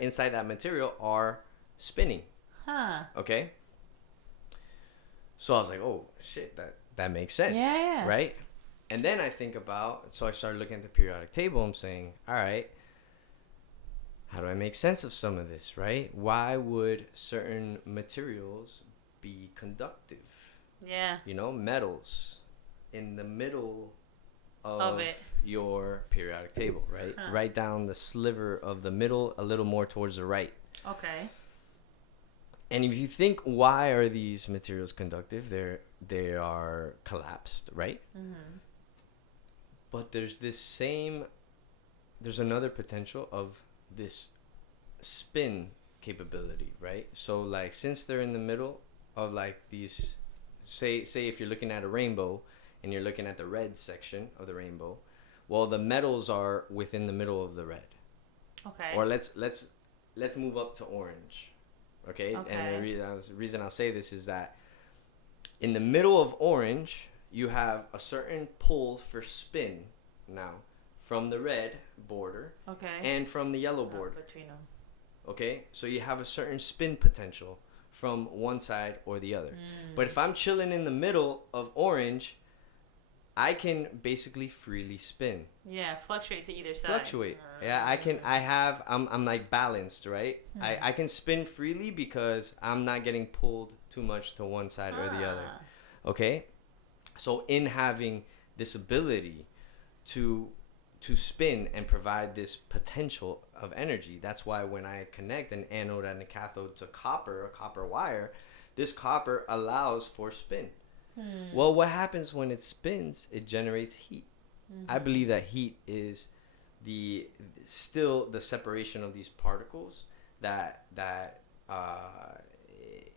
inside that material are spinning. Huh. Okay. So I was like, oh shit, that makes sense. Yeah. Right. And then I think about, so I started looking at the periodic table. I'm saying, all right, how do I make sense of some of this, right? Why would certain materials be conductive? Yeah. You know, metals in the middle Of it. your periodic table, right? Huh. Right down the sliver of the middle, a little more towards the right. Okay. And if you think, why are these materials conductive? They are collapsed, right? Mm-hmm. But there's another potential of this spin capability, right? So like since they're in the middle of like these, say if you're looking at a rainbow and you're looking at the red section of the rainbow, well the metals are within the middle of the red. Okay. Or let's move up to orange. Okay? And the reason I'll say this is that in the middle of orange, you have a certain pull for spin now from the red border and from the yellow border. Between them. Okay? So you have a certain spin potential from one side or the other. But if I'm chilling in the middle of orange, I can basically freely spin. Yeah, fluctuate to either side. Fluctuate. Yeah, I'm like balanced, right? I can spin freely because I'm not getting pulled too much to one side or the other. Okay? So in having this ability to spin and provide this potential of energy, that's why when I connect an anode and a cathode to a copper wire, this copper allows for spin. Well, what happens when it spins? It generates heat. I believe that heat is still the separation of these particles that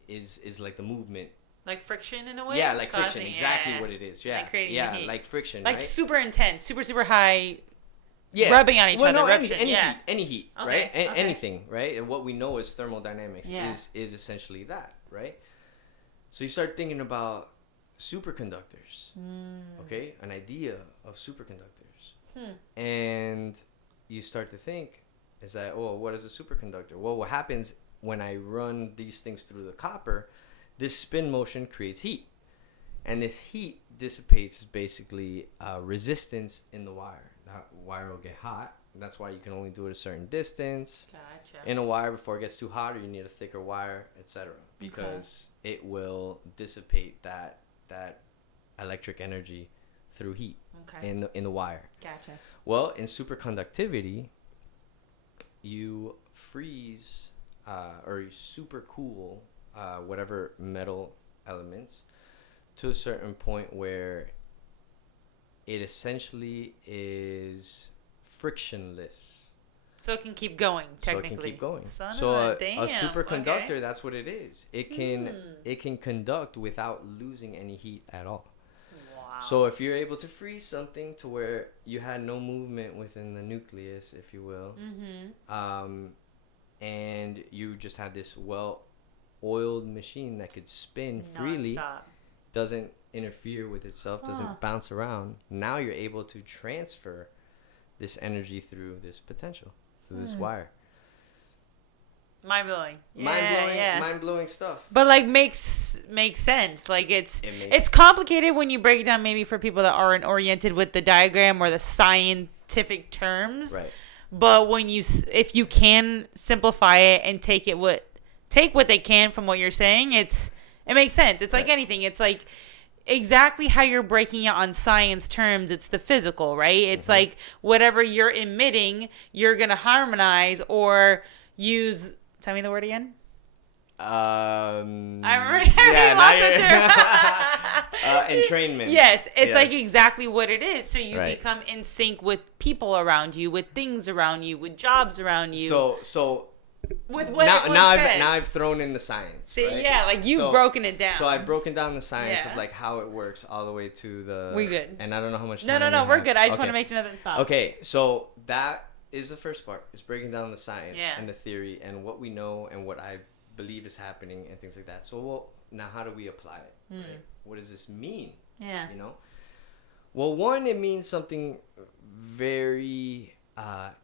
is like the movement. Like friction in a way? Yeah, like friction. Exactly what it is. Yeah. Like creating yeah, heat. like friction. Like right? super intense, super high. Yeah. Rubbing on each other. No, Eruption. any heat, Okay, right? okay. Anything, right? And what we know is thermodynamics Yeah. is essentially that, right? So you start thinking about superconductors, okay? An idea of superconductors. And you start to think, is that, oh, what is a superconductor? Well, what happens when I run these things through the copper, this spin motion creates heat. And this heat dissipates basically resistance in the wire. That wire will get hot. That's why you can only do it a certain distance in a wire before it gets too hot, or you need a thicker wire, etc. Because it will dissipate that electric energy through heat in the wire. Gotcha. Well, in superconductivity, you freeze or you super cool whatever metal elements to a certain point where it essentially is frictionless. So it can keep going, technically. So it can keep going. Damn. A superconductor, that's what it is. It can conduct without losing any heat at all. Wow. So if you're able to freeze something to where you had no movement within the nucleus, if you will, and you just had this well-oiled machine that could spin freely, Non-stop. doesn't interfere with itself, doesn't bounce around, now you're able to transfer this energy through this potential, through this wire. Mind-blowing. Mind-blowing stuff. But like makes sense. Like it's complicated when you break it down, maybe for people that aren't oriented with the diagram or the scientific terms. Right. But if you can simplify it and take what they can from what you're saying, it makes sense. It's like anything. It's like exactly how you're breaking it on science terms. It's the physical, right? It's like whatever you're emitting, you're gonna harmonize or use. Tell me the word again. I remember Entrainment. Yes, it's Yes. like exactly what it is. So you Right. become in sync with people around you, with things around you, with jobs around you, So with what now everyone now says. I've thrown in the science. See, right? yeah, like you've So- broken it down. So I've broken down the science Yeah. of like how it works all the way to the. We good. And I don't know how much. No, time no, we we're have. good. I just Okay. want to make sure nothing stops. Okay, so that is the first part. Is breaking down the science Yeah. and the theory and what we know and what I believe is happening and things like that. So now how do we apply it? Right? What does this mean? Yeah. You know. Well, one, it means something very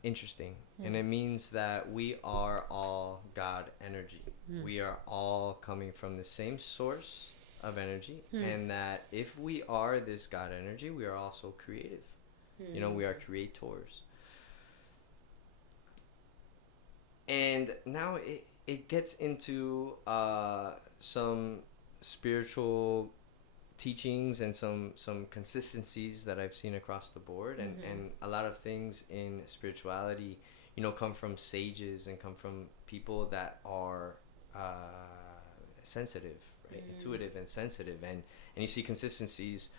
interesting, and it means that we are all God energy. We are all coming from the same source of energy, and that if we are this God energy, we are also creative. You know, we are creators. And now it gets into some spiritual teachings and some consistencies that I've seen across the board, and a lot of things in spirituality, you know, come from sages and come from people that are sensitive, right? Intuitive and sensitive, and you see consistencies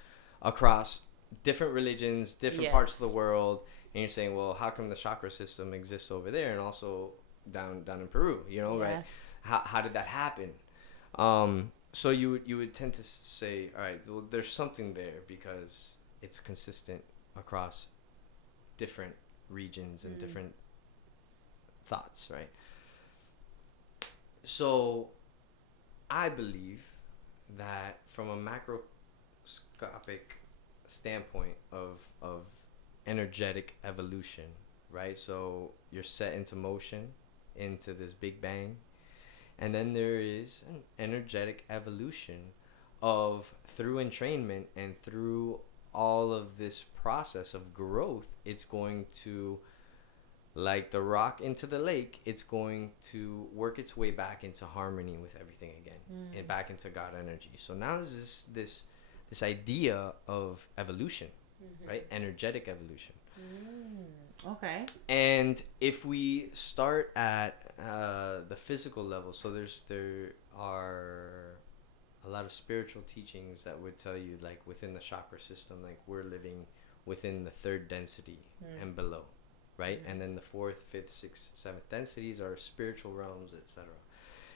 across different religions, different parts of the world, and you're saying, well, how come the chakra system exists over there and also down in Peru, you know, right? How did that happen? So you would tend to say, all right, well, there's something there because it's consistent across different regions and different thoughts, right? So I believe that from a macroscopic standpoint of energetic evolution, right? So you're set into motion, into this big bang, and then there is an energetic evolution of through entrainment and through all of this process of growth, it's going to, like the rock into the lake, it's going to work its way back into harmony with everything again, and back into God energy. So now is this idea of evolution, right? Energetic evolution. Okay. And if we start at the physical level, so there are a lot of spiritual teachings that would tell you, like within the chakra system, like we're living within the third density and below, right? And then the fourth, fifth, sixth, seventh densities are spiritual realms, etc.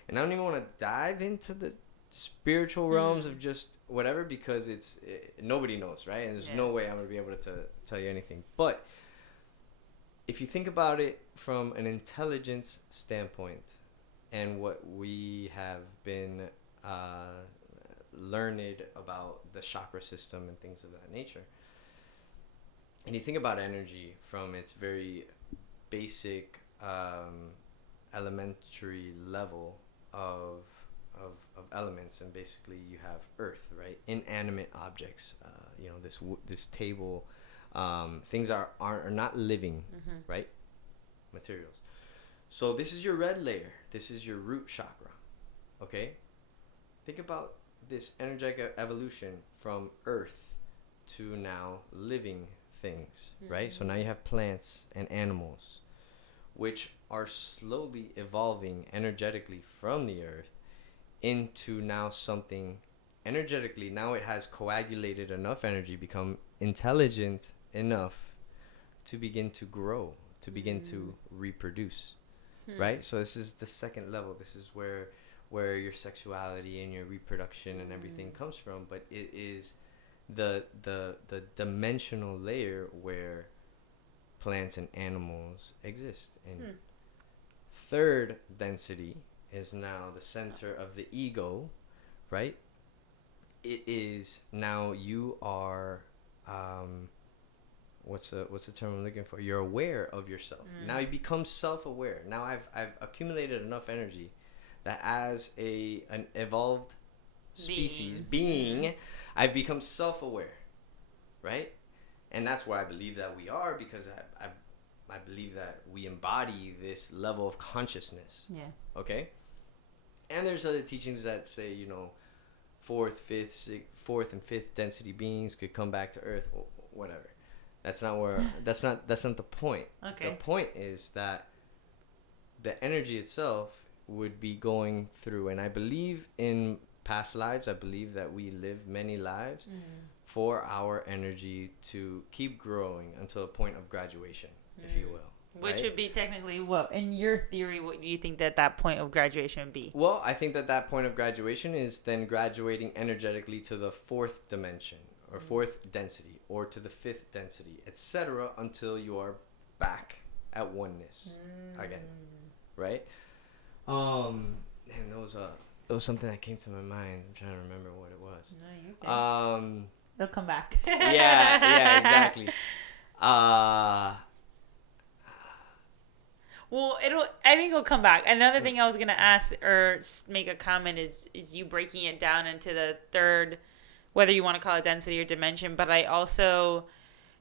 And I don't even want to dive into the spiritual realms of just whatever, because nobody knows, right? And there's no way I'm going to be able to tell you anything. But if you think about it from an intelligence standpoint and what we have been learned about the chakra system and things of that nature, and you think about energy from its very basic elementary level of elements, and basically you have earth, right? Inanimate objects, you know, this table, things are not living, right? Materials. So this is your red layer. This is your root chakra. Okay? Think about this energetic evolution from earth to now living things, right? So now you have plants and animals, which are slowly evolving energetically from the earth into now something energetically. Now it has coagulated enough energy, become intelligent enough to begin to grow, to begin to reproduce, right? So this is the second level. This is where your sexuality and your reproduction and everything comes from. But it is the dimensional layer where plants and animals exist. And third density is now the center of the ego, right? It is now you are what's the term I'm looking for? You're aware of yourself. Now you become self-aware. Now I've accumulated enough energy that as an evolved species being, I've become self-aware, right? And that's why I believe that we are, because I believe that we embody this level of consciousness. Yeah. Okay? And there's other teachings that say, you know, fourth and fifth density beings could come back to Earth, or whatever. That's not the point. Okay. The point is that the energy itself would be going through, and I believe in past lives, I believe that we live many lives for our energy to keep growing until a point of graduation, if you will. Which right? would be technically what, in your theory, what do you think that point of graduation would be? Well, I think that point of graduation is then graduating energetically to the fourth dimension or fourth density or to the fifth density, etc., until you are back at oneness again, right? Man, there was something that came to my mind. I'm trying to remember what it was. No, you're good. It'll come back. Yeah, exactly. Well, I think it'll come back. Another thing I was gonna ask or make a comment is you breaking it down into the third, whether you want to call it density or dimension. But I also,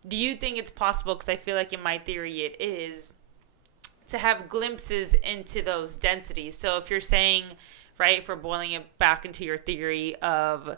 do you think it's possible? Because I feel like in my theory it is, to have glimpses into those densities. So if you're saying, right, if we're boiling it back into your theory of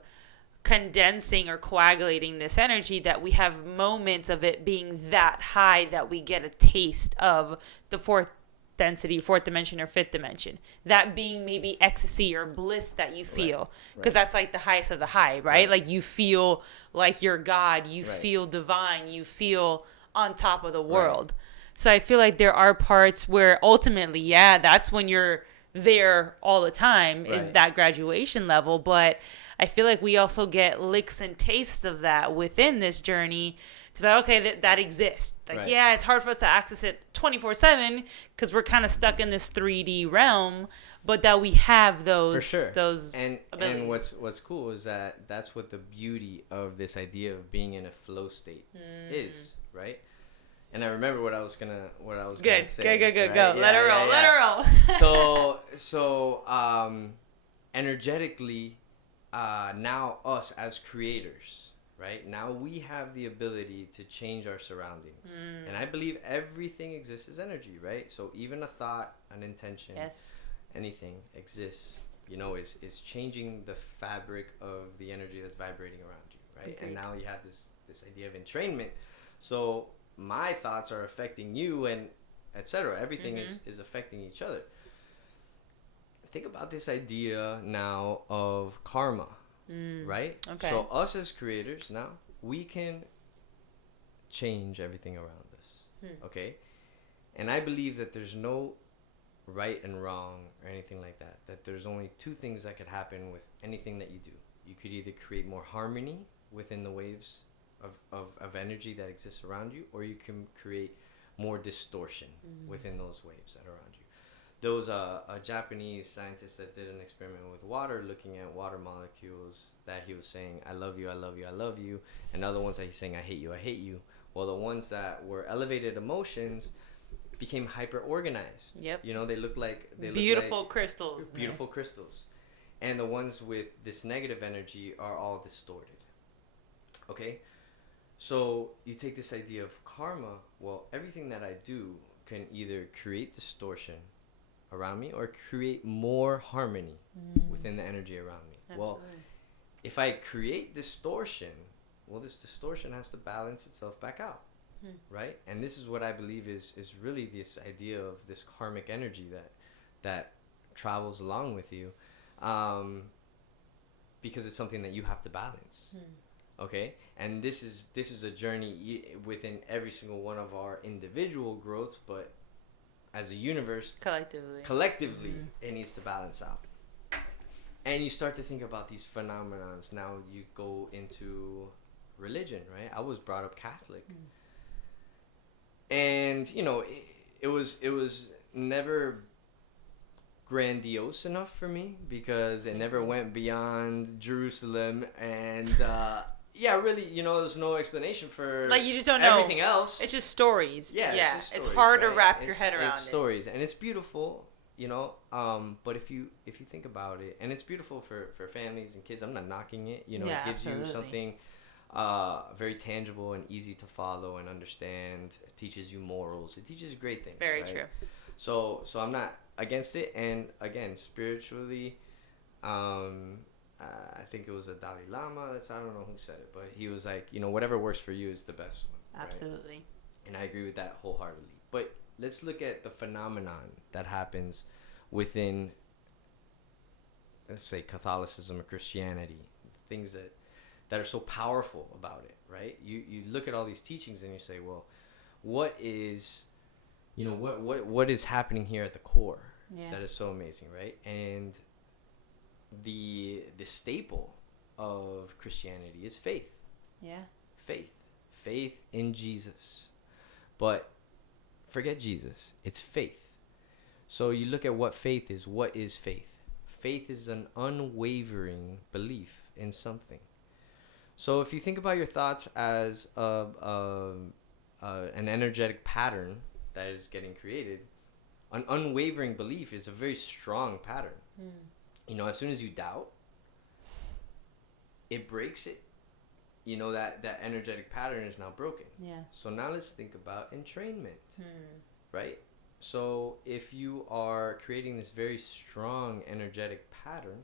condensing or coagulating this energy, that we have moments of it being that high that we get a taste of the fourth density, fourth dimension, or fifth dimension. That being maybe ecstasy or bliss that you feel. Because that's like the highest of the high, right? Like you feel like you're God, you feel divine, you feel on top of the world. So I feel like there are parts where ultimately, that's when you're there all the time, is that graduation level. But I feel like we also get licks and tastes of that within this journey. It's about, okay, that exists. Like, it's hard for us to access it 24/7 because we're kind of stuck in this 3D realm, but that we have those, for sure. those and abilities. what's cool is that's what the beauty of this idea of being in a flow state is, right? And I remember what I was gonna say. Good. Right? Go. Yeah, Let her roll. So energetically, now us as creators, right? Now we have the ability to change our surroundings. And I believe everything exists as energy, right? So even a thought, an intention, anything exists, is changing the fabric of the energy that's vibrating around you, right? Agreed. And now you have this idea of entrainment. So my thoughts are affecting you and etc. Everything is affecting each other. Think about this idea now of karma, right? Okay. So us as creators now, we can change everything around us, okay? And I believe that there's no right and wrong or anything like that. That there's only two things that could happen with anything that you do. You could either create more harmony within the waves of energy that exists around you, or you can create more distortion within those waves that are around you. There was a Japanese scientist that did an experiment with water, looking at water molecules that he was saying, I love you, I love you, I love you, and other ones that he's saying, I hate you, I hate you. Well, the ones that were elevated emotions became hyper organized. Yep. They look like Beautiful crystals. Beautiful crystals. And the ones with this negative energy are all distorted. Okay? So you take this idea of karma. Well, everything that I do can either create distortion around me or create more harmony within the energy around me. Absolutely. Well, if I create distortion, well, this distortion has to balance itself back out, right? And this is what I believe is really this idea of this karmic energy that travels along with you, because it's something that you have to balance. Okay, and this is a journey within every single one of our individual growths, but as a universe, collectively, it needs to balance out. And you start to think about these phenomenons. Now you go into religion, right? I was brought up Catholic, and it was never grandiose enough for me because it never went beyond Jerusalem and. Really, there's no explanation for you just don't know everything else. It's just stories. Yeah. It's just stories, it's hard right? to wrap your head around. It's stories, and it's beautiful, But if you think about it, and it's beautiful for families and kids. I'm not knocking it. It gives you something very tangible and easy to follow and understand. It teaches you morals. It teaches you great things. Very right? true. So I'm not against it, and again, spiritually, I think it was a Dalai Lama. I don't know who said it, but he was like, whatever works for you is the best one. Absolutely. Right? And I agree with that wholeheartedly. But let's look at the phenomenon that happens within, let's say, Catholicism or Christianity, things that are so powerful about it, right? You look at all these teachings and you say, well, what is, what is happening here at the core that is so amazing, right? And the staple of Christianity is faith. Yeah. Faith in Jesus. But forget Jesus. It's faith. So you look at what faith is. What is faith? Faith is an unwavering belief in something. So if you think about your thoughts as an energetic pattern that is getting created, an unwavering belief is a very strong pattern. As soon as you doubt, it breaks it. That energetic pattern is now broken. Yeah. So now let's think about entrainment, right? So if you are creating this very strong energetic pattern,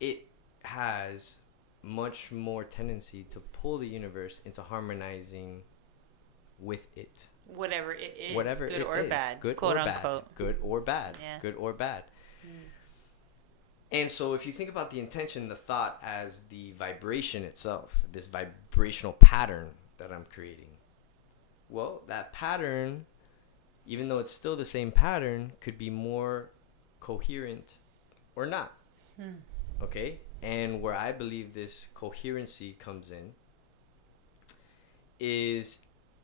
it has much more tendency to pull the universe into harmonizing with it. Whatever it is, Whatever good it or is, bad, good quote or unquote. bad, good or bad, Yeah. good or bad. And so if you think about the intention, the thought as the vibration itself, this vibrational pattern that I'm creating, well, that pattern, even though it's still the same pattern, could be more coherent or not. Okay? And where I believe this coherency comes in is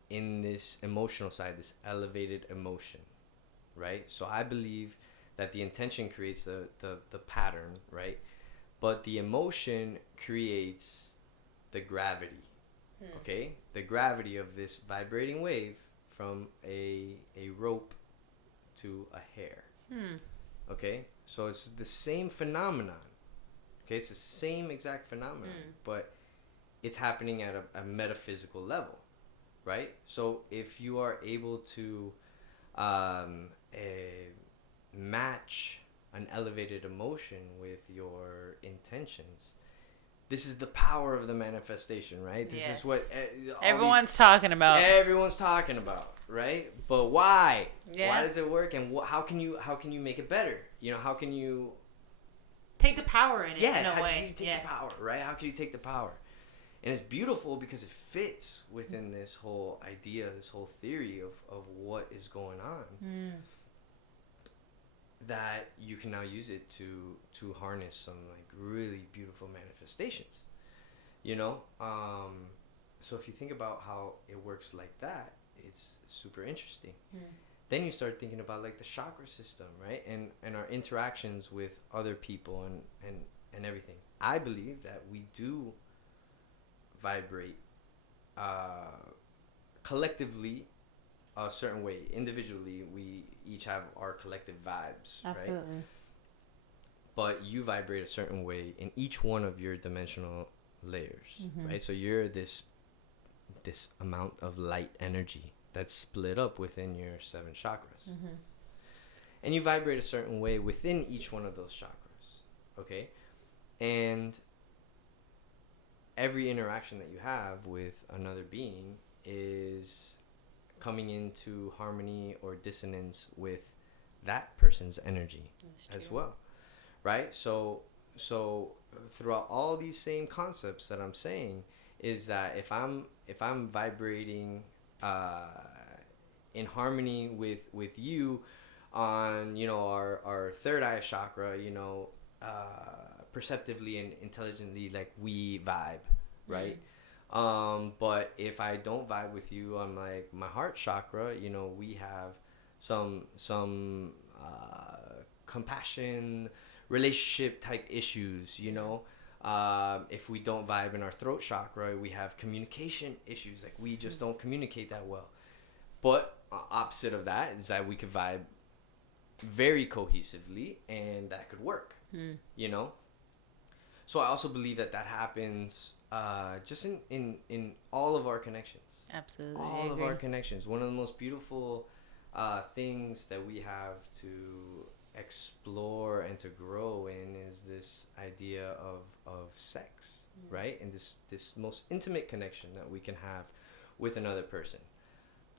in this emotional side, this elevated emotion, right? So I believe that the intention creates the pattern, right? But the emotion creates the gravity, okay? The gravity of this vibrating wave from a rope to a hair, okay? So it's the same phenomenon, okay? It's the same exact phenomenon, but it's happening at a metaphysical level, right? So if you are able to match an elevated emotion with your intentions, this is the power of the manifestation, right? This is what everyone's talking about. Everyone's talking about, right? But why? Yeah. Why does it work? And how can you make it better? How can you take the power in it? Yeah, in a how way. can you take the power, right? How can you take the power? And it's beautiful because it fits within this whole idea, this whole theory of what is going on. That you can now use it to harness some like really beautiful manifestations. So if you think about how it works like that, it's super interesting. Then you start thinking about like the chakra system, right? And our interactions with other people and everything. I believe that we do vibrate collectively a certain way. Individually, we each have our collective vibes. Absolutely. Right? But you vibrate a certain way in each one of your dimensional layers, right? So you're this amount of light energy that's split up within your 7 chakras. And you vibrate a certain way within each one of those chakras, okay? And every interaction that you have with another being is coming into harmony or dissonance with that person's energy as well, right? So throughout all these same concepts that I'm saying is that if I'm vibrating in harmony with you on our third eye chakra, perceptively and intelligently, like we vibe, right? But if I don't vibe with you on like my heart chakra, we have some compassion, relationship type issues, if we don't vibe in our throat chakra, we have communication issues, like we just don't communicate that well. But opposite of that is that we could vibe very cohesively, and that could work. So I also believe that happens just in all of our connections. Absolutely. All of our connections. One of the most beautiful things that we have to explore and to grow in is this idea of sex, right? And this most intimate connection that we can have with another person.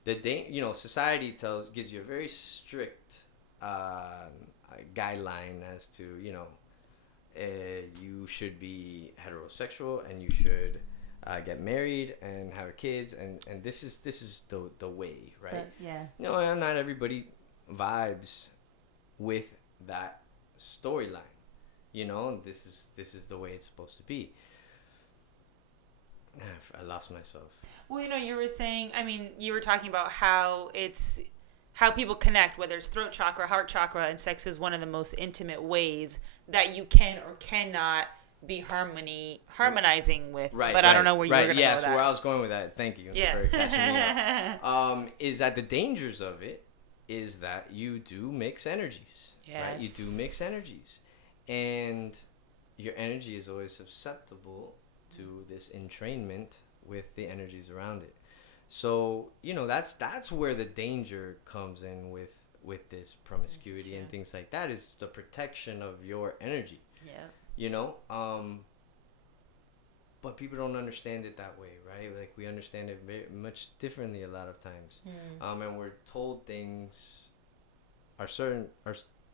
society gives you a very strict guideline as to, you should be heterosexual and you should get married and have kids, and this is the way, right? Yeah. No, not everybody vibes with that storyline. This is the way it's supposed to be. I lost myself. Well, you were saying, you were talking about how people connect, whether it's throat chakra, heart chakra, and sex is one of the most intimate ways that you can or cannot be harmonizing with. Right, but I don't know where you were going to go with that. Where I was going with that. Thank you for catching me up. Is that the dangers of it is that you do mix energies. Yes. Right? You do mix energies. And your energy is always susceptible to this entrainment with the energies around it. So, that's where the danger comes in with this promiscuity and things like that, is the protection of your energy. Yeah. But people don't understand it that way, right? Like, we understand it very much differently a lot of times. And we're told things are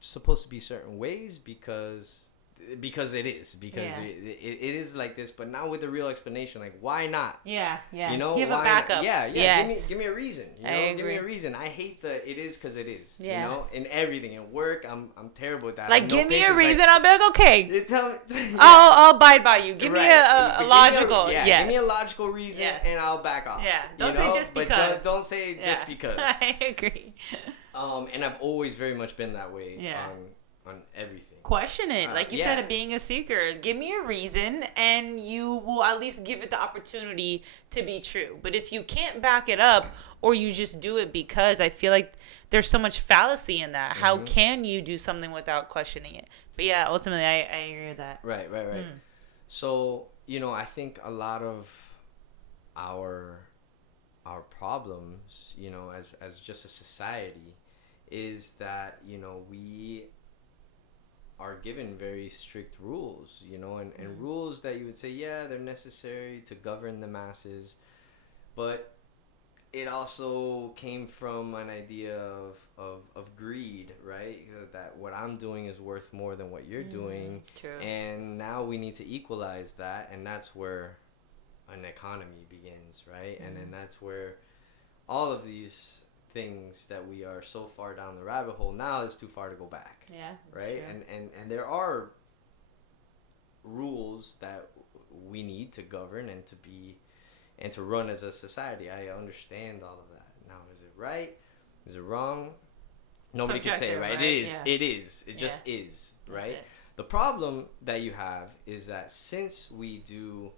supposed to be certain ways because it is, it is like this, but not with a real explanation. Like, why not? Yeah. Give a backup. Yes. Give me a reason. I agree. Give me a reason. I hate it is because it is. Yeah. In everything, in work, I'm terrible with that. Like, give me a reason. I'll be like, okay. You tell me. I'll abide by you. Give me a logical. Give me a logical reason, and I'll back off. Yeah. Don't say just because. But don't say just because. I agree. And I've always very much been that way on everything. Question it. Like you said, being a seeker. Give me a reason, and you will at least give it the opportunity to be true. But if you can't back it up, or you just do it because, I feel like there's so much fallacy in that. How can you do something without questioning it? But yeah, ultimately, I agree with that. Right. So, I think a lot of our problems, as just a society, is that, we are given very strict rules, and rules that you would say, they're necessary to govern the masses, but it also came from an idea of greed, right? That what I'm doing is worth more than what you're doing. True. And now we need to equalize that, and that's where an economy begins, right? And then that's where all of these things that we are so far down the rabbit hole, now it's too far to go back. Yeah. Right? And there are rules that we need to govern and to run as a society. I understand all of that. Now, is it right? Is it wrong? Nobody can say, right? It is. Yeah. It is. It just is, right? The problem that you have is that since we do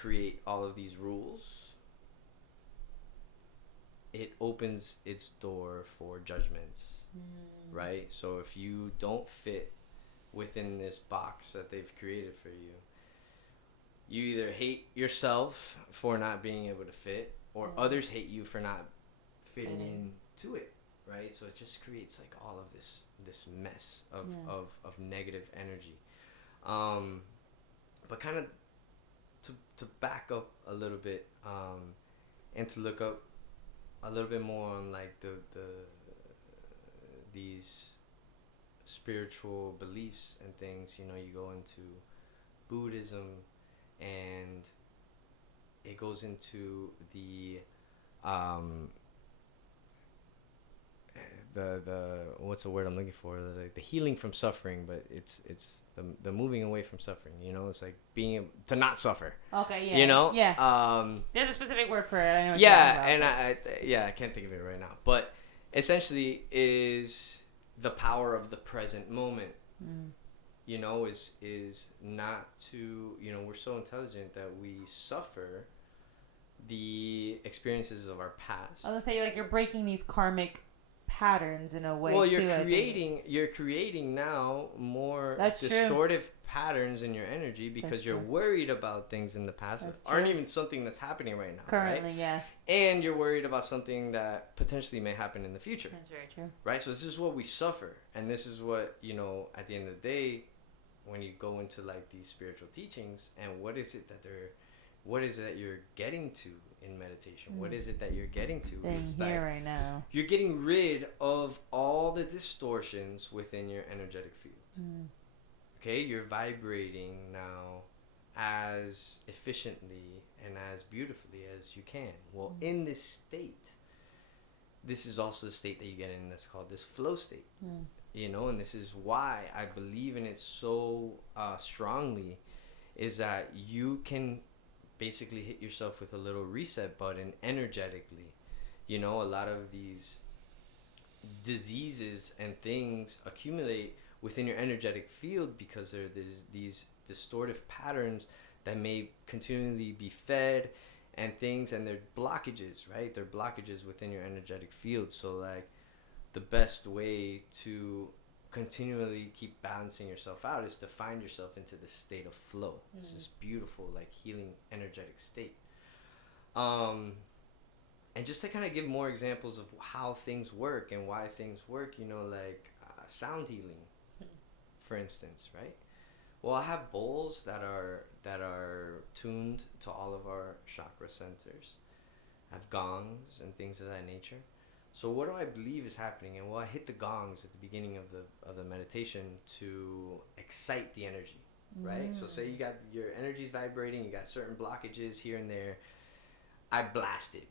create all of these rules, it opens its door for judgments, right? So if you don't fit within this box that they've created for you, you either hate yourself for not being able to fit, or others hate you for not fitting into it, right? So it just creates like all of this mess of negative energy. But kind of to back up a little bit, and to look up a little bit more on like these spiritual beliefs and things, you go into Buddhism, and it goes into the what's the word I'm looking for, the healing from suffering, but it's the moving away from suffering. It's like being able to not suffer. Okay, yeah. There's a specific word for it. I know what you're talking about. And I can't think of it right now, but essentially is the power of the present moment. Is not to, we're so intelligent that we suffer the experiences of our past. I was gonna say, you're breaking these karmic patterns in a way. Well, you're creating now more distortive patterns in your energy because you're worried about things in the past that aren't even something that's happening right now. Currently, right? yeah. And you're worried about something that potentially may happen in the future. That's very true. Right? So this is what we suffer, and this is what, at the end of the day, when you go into like these spiritual teachings, and what is it that you're getting to in meditation? What is it that you're getting to? It's here right now. You're getting rid of all the distortions within your energetic field. Okay, you're vibrating now as efficiently and as beautifully as you can. Well, in this state, this is also the state that you get in that's called this flow state. You know, and this is why I believe in it so strongly, is that you can basically hit yourself with a little reset button energetically. You know, a lot of these diseases and things accumulate within your energetic field because there's these distortive patterns that may continually be fed and things, and they're blockages, right? They're blockages within your energetic field. So like the best way to continually keep balancing yourself out is to find yourself into this state of flow. It's this beautiful, like, healing energetic state. And just to kind of give more examples of how things work and why things work, you know, like sound healing, for instance, right? Well, I have bowls that are tuned to all of our chakra centers. I have gongs and things of that nature. So what do I believe is happening? And well, I hit the gongs at the beginning of the meditation to excite the energy, right? So say you got your energy's vibrating, you got certain blockages here and there. I blast it,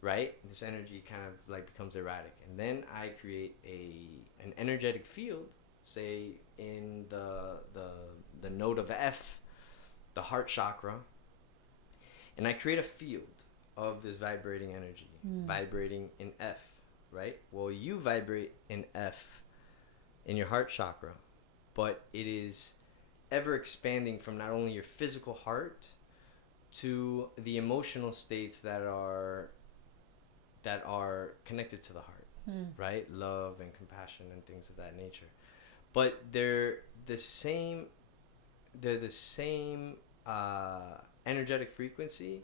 right? This energy kind of like becomes erratic, and then I create an energetic field, say in the node of F, the heart chakra, and I create a field of this vibrating energy, vibrating in F, right? Well, you vibrate in F in your heart chakra, but it is ever expanding from not only your physical heart to the emotional states that are connected to the heart, right? Love and compassion and things of that nature. But they're the same energetic frequency,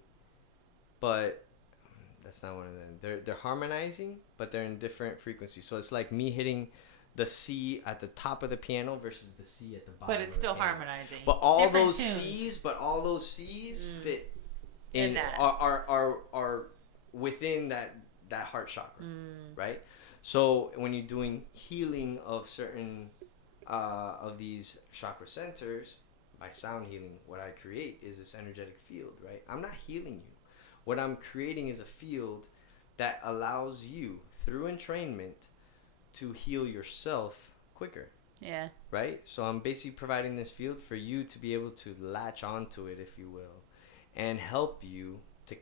but that's not one of them. They're harmonizing, but they're in different frequencies. So it's like me hitting the C at the top of the piano versus the C at the bottom. But it's still harmonizing. But all different those tunes. C's fit in that. Are within that heart chakra, right? So when you're doing healing of certain of these chakra centers by sound healing, what I create is this energetic field, right? I'm not healing you. What I'm creating is a field that allows you, through entrainment, to heal yourself quicker. Yeah. Right? So I'm basically providing this field for you to be able to latch onto it, if you will, and help you to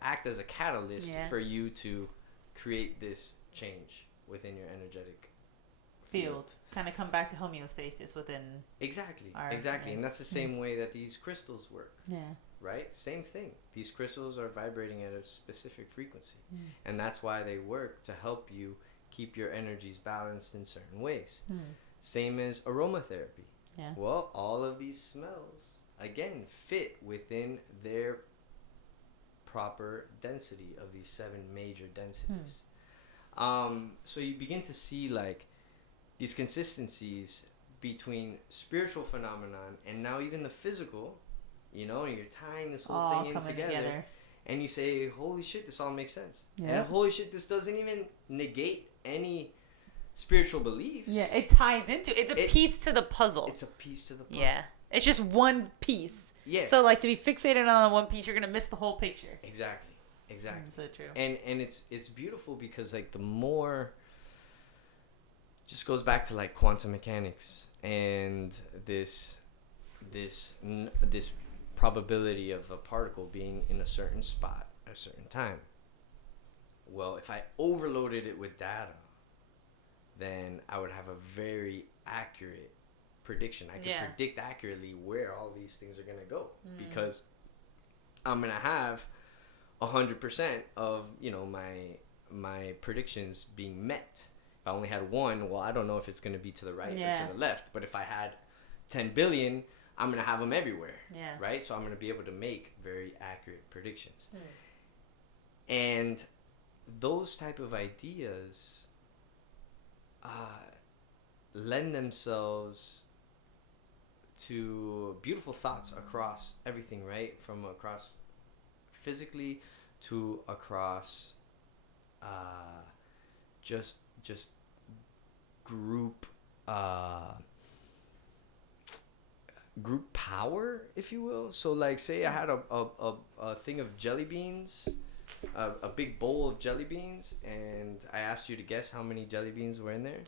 act as a catalyst for you to create this change within your energetic field. Kind of come back to homeostasis within. Exactly. And that's the same way that these crystals work. Yeah. Right? Same thing. These crystals are vibrating at a specific frequency. And that's why they work to help you keep your energies balanced in certain ways. Same as aromatherapy. Yeah. Well, all of these smells, again, fit within their proper density of these 7 major densities. So you begin to see like these consistencies between spiritual phenomenon and now even the physical. You know, and you're tying this whole thing in together, and you say, holy shit, this all makes sense. And holy shit, this doesn't even negate any spiritual beliefs. Yeah, it ties into it's a piece to the puzzle. It's a piece to the puzzle. Yeah. It's just one piece. Yeah. So like to be fixated on one piece, you're gonna miss the whole picture. Exactly. That's so true. And it's beautiful because like the more just goes back to like quantum mechanics and this probability of a particle being in a certain spot at a certain time. Well, if I overloaded it with data, then I would have a very accurate prediction. I could predict accurately where all these things are going to go because I'm going to have 100% of, you know, my predictions being met. If I only had one, well, I don't know if it's going to be to the right or to the left. But if I had 10 billion, I'm going to have them everywhere, right? So I'm going to be able to make very accurate predictions. And those type of ideas lend themselves to beautiful thoughts across everything, right? From across physically to across just group group power, if you will. So like, say I had a thing of jelly beans, a big bowl of jelly beans, and I asked you to guess how many jelly beans were in there.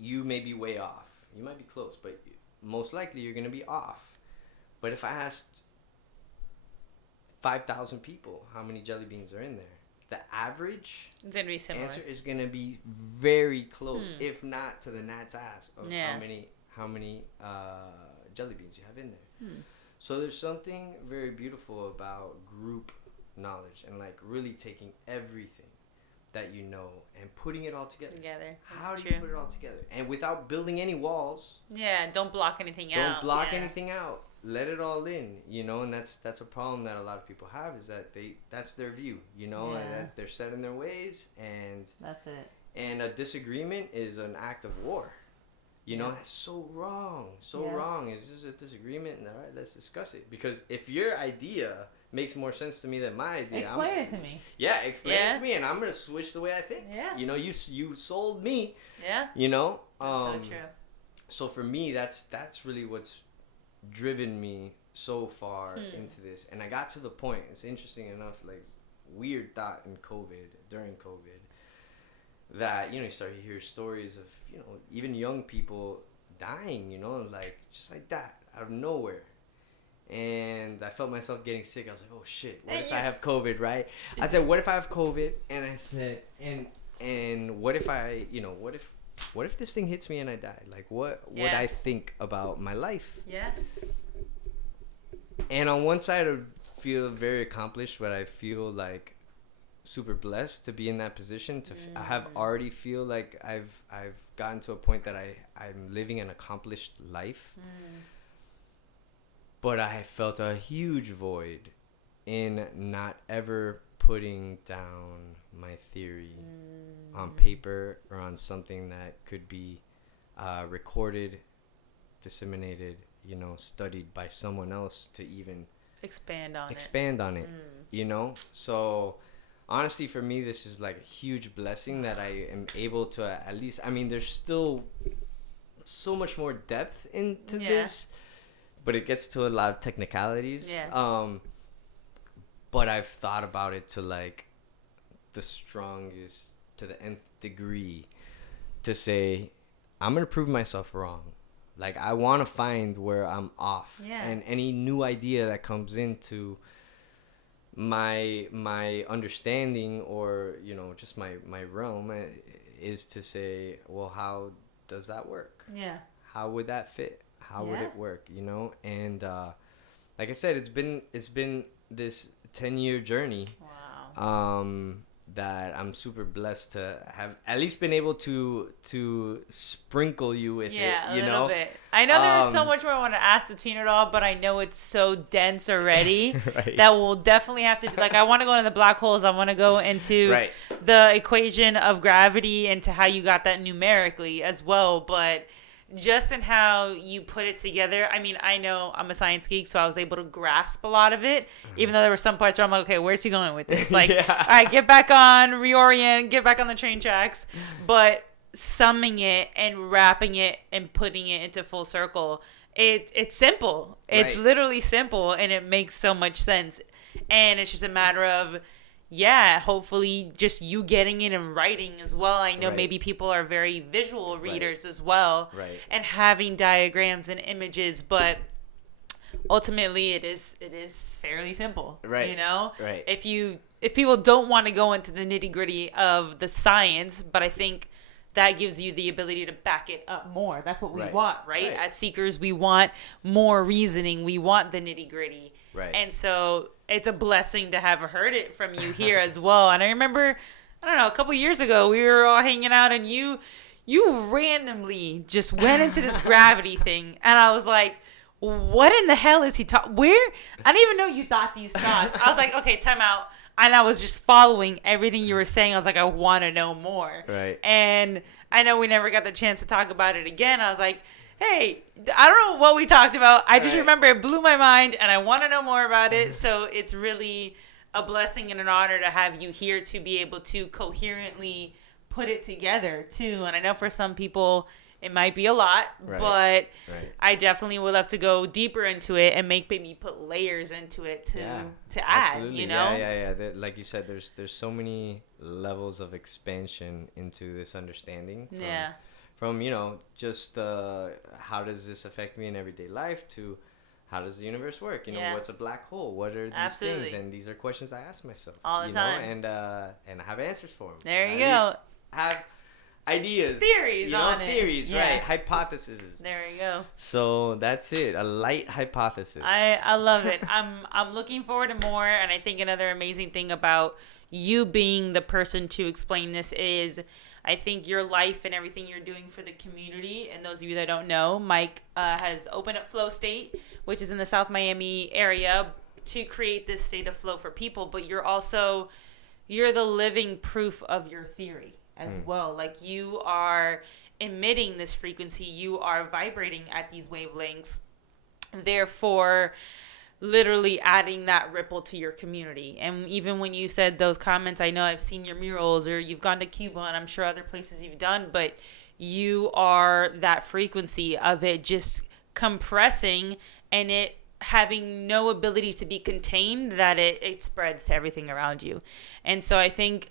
You may be way off. You might be close, but most likely you're gonna be off. But if I asked 5,000 people how many jelly beans are in there, the average it's gonna be similar. Answer is gonna be very close, if not to the gnat's ass of how many jelly beans you have in there. So there's something very beautiful about group knowledge and like really taking everything that you know and putting it all together. How do you put it all together? And without building any walls. Yeah, don't block anything out. Don't block anything out. Let it all in, you know, and that's a problem that a lot of people have, is that that's their view, you know, and they're set in their ways, and that's it. And a disagreement is an act of war. You know, that's so wrong. Wrong. It's just a disagreement, and all right, let's discuss it. Because if your idea makes more sense to me than my idea, explain it to me. Yeah, explain it to me, and I'm gonna switch the way I think. Yeah. You know, you sold me. Yeah. You know. That's so true. So for me, that's really what's driven me so far into this. And I got to the point, it's interesting enough, like weird thought during COVID, that, you know, you start to hear stories of, you know, even young people dying, you know, like just like that out of nowhere. And I felt myself getting sick. I was like, oh shit, what if I have COVID, right? I said, what if I have COVID? And I said, and what if I, you know, what if this thing hits me and I die? Like, what would I think about my life? Yeah. And on one side, I feel very accomplished, but I feel like super blessed to be in that position, to have already feel like I've gotten to a point that I'm living an accomplished life. But I felt a huge void in not ever putting down my theory on paper or on something that could be recorded, disseminated, you know, studied by someone else to even expand on it, you know? So honestly, for me, this is like a huge blessing that I am able to at least, I mean, there's still so much more depth into this, but it gets to a lot of technicalities. But I've thought about it to like the strongest, to the nth degree, to say, I'm going to prove myself wrong. Like, I want to find where I'm off. And any new idea that comes into my understanding, or, you know, just my realm, is to say, well, how does that work? How would that fit? How would it work, you know? And like I said, it's been this 10-year journey. That I'm super blessed to have at least been able to sprinkle you with it, you know? A little bit. I know there is so much more I want to ask between it all, but I know it's so dense already that we'll definitely have to, like, I want to go into the black holes. I want to go into the equation of gravity and to how you got that numerically as well, but just in how you put it together. I mean, I know I'm a science geek, so I was able to grasp a lot of it, even though there were some parts where I'm like, okay, where's he going with this? Like, all right, get back on, reorient, get back on the train tracks. But summing it and wrapping it and putting it into full circle, it's simple. It's literally simple, and it makes so much sense. And it's just a matter of, hopefully just you getting it in writing as well. I know maybe people are very visual readers as well, and having diagrams and images, but ultimately it is fairly simple, you know? If people don't want to go into the nitty-gritty of the science, but I think that gives you the ability to back it up more. That's what we want, right? As seekers, we want more reasoning. We want the nitty-gritty. And so it's a blessing to have heard it from you here as well. And I remember, I don't know, a couple years ago, we were all hanging out, and you randomly just went into this gravity thing. And I was like, what in the hell is he talking? Where? I didn't even know you thought these thoughts. I was like, okay, time out. And I was just following everything you were saying. I was like, I want to know more. And I know we never got the chance to talk about it again. I was like, Hey, I don't know what we talked about. I just Right. remember it blew my mind, and I want to know more about it. So it's really a blessing and an honor to have you here to be able to coherently put it together too. And I know for some people it might be a lot, Right. but Right. I definitely would love to go deeper into it and make maybe put layers into it to add. Absolutely. You know? Yeah. Like you said, there's so many levels of expansion into this understanding. From just how does this affect me in everyday life to how does the universe work? What's a black hole? What are these things? And these are questions I ask myself all the time. And I have answers for them. There you go. Have ideas, theories on theories, it. Right? Hypotheses. There you go. So that's it. A light hypothesis. I love it. I'm looking forward to more, and I think another amazing thing about you being the person to explain this is I think your life and everything you're doing for the community. And those of you that don't know, Mike has opened up Flow State, which is in the South Miami area, to create this state of flow for people. But you're the living proof of your theory as well. Like, you are emitting this frequency, you are vibrating at these wavelengths, therefore literally adding that ripple to your community. And even when you said those comments, I know I've seen your murals, or you've gone to Cuba, and I'm sure other places you've done, but you are that frequency of it just compressing and it having no ability to be contained, that it spreads to everything around you. And so I think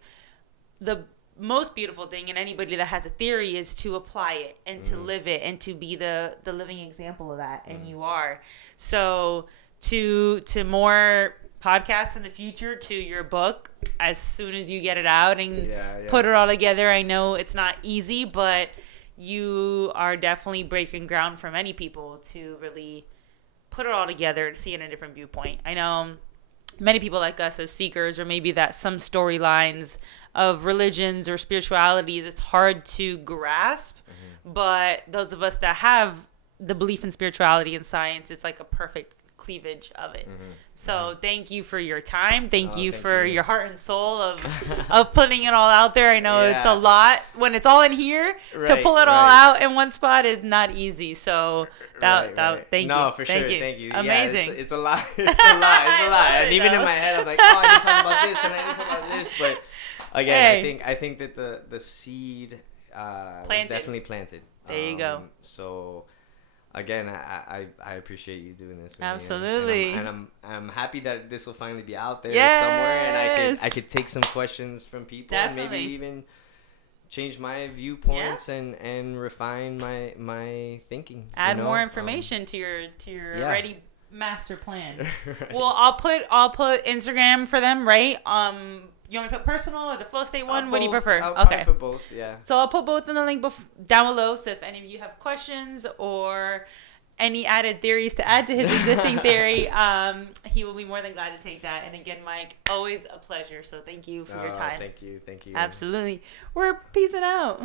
the most beautiful thing in anybody that has a theory is to apply it and to live it and to be the living example of that. And you are. So to more podcasts in the future, to your book, as soon as you get it out and put it all together. I know it's not easy, but you are definitely breaking ground for many people to really put it all together, to see it in a different viewpoint. I know many people like us as seekers, or maybe that some storylines of religions or spiritualities, it's hard to grasp. But those of us that have the belief in spirituality and science, it's like a perfect cleavage of it. So thank you for your time. Thank you for your heart and soul of putting it all out there. I know it's a lot when it's all in here. To pull it all out in one spot is not easy. So thank you. No, for thank sure. You. Thank you. Amazing. Yeah, it's a lot. It's a lot. And even in my head, I'm like, oh, I need to talk about this and I need to talk about this. But again, I think that the seed was definitely planted. There you go. So again, I appreciate you doing this with Absolutely. me. And I'm happy that this will finally be out there somewhere, and I could take some questions from people and maybe even change my viewpoints and refine my thinking. Add more information to your already master plan. Well, I'll put Instagram for them, right? You want me to put personal or the Flow State one? What do you prefer? I'll put both, yeah. So I'll put both in the link down below. So if any of you have questions or any added theories to add to his existing theory, he will be more than glad to take that. And again, Mike, always a pleasure. So thank you for your time. Thank you. Absolutely. We're peacing out.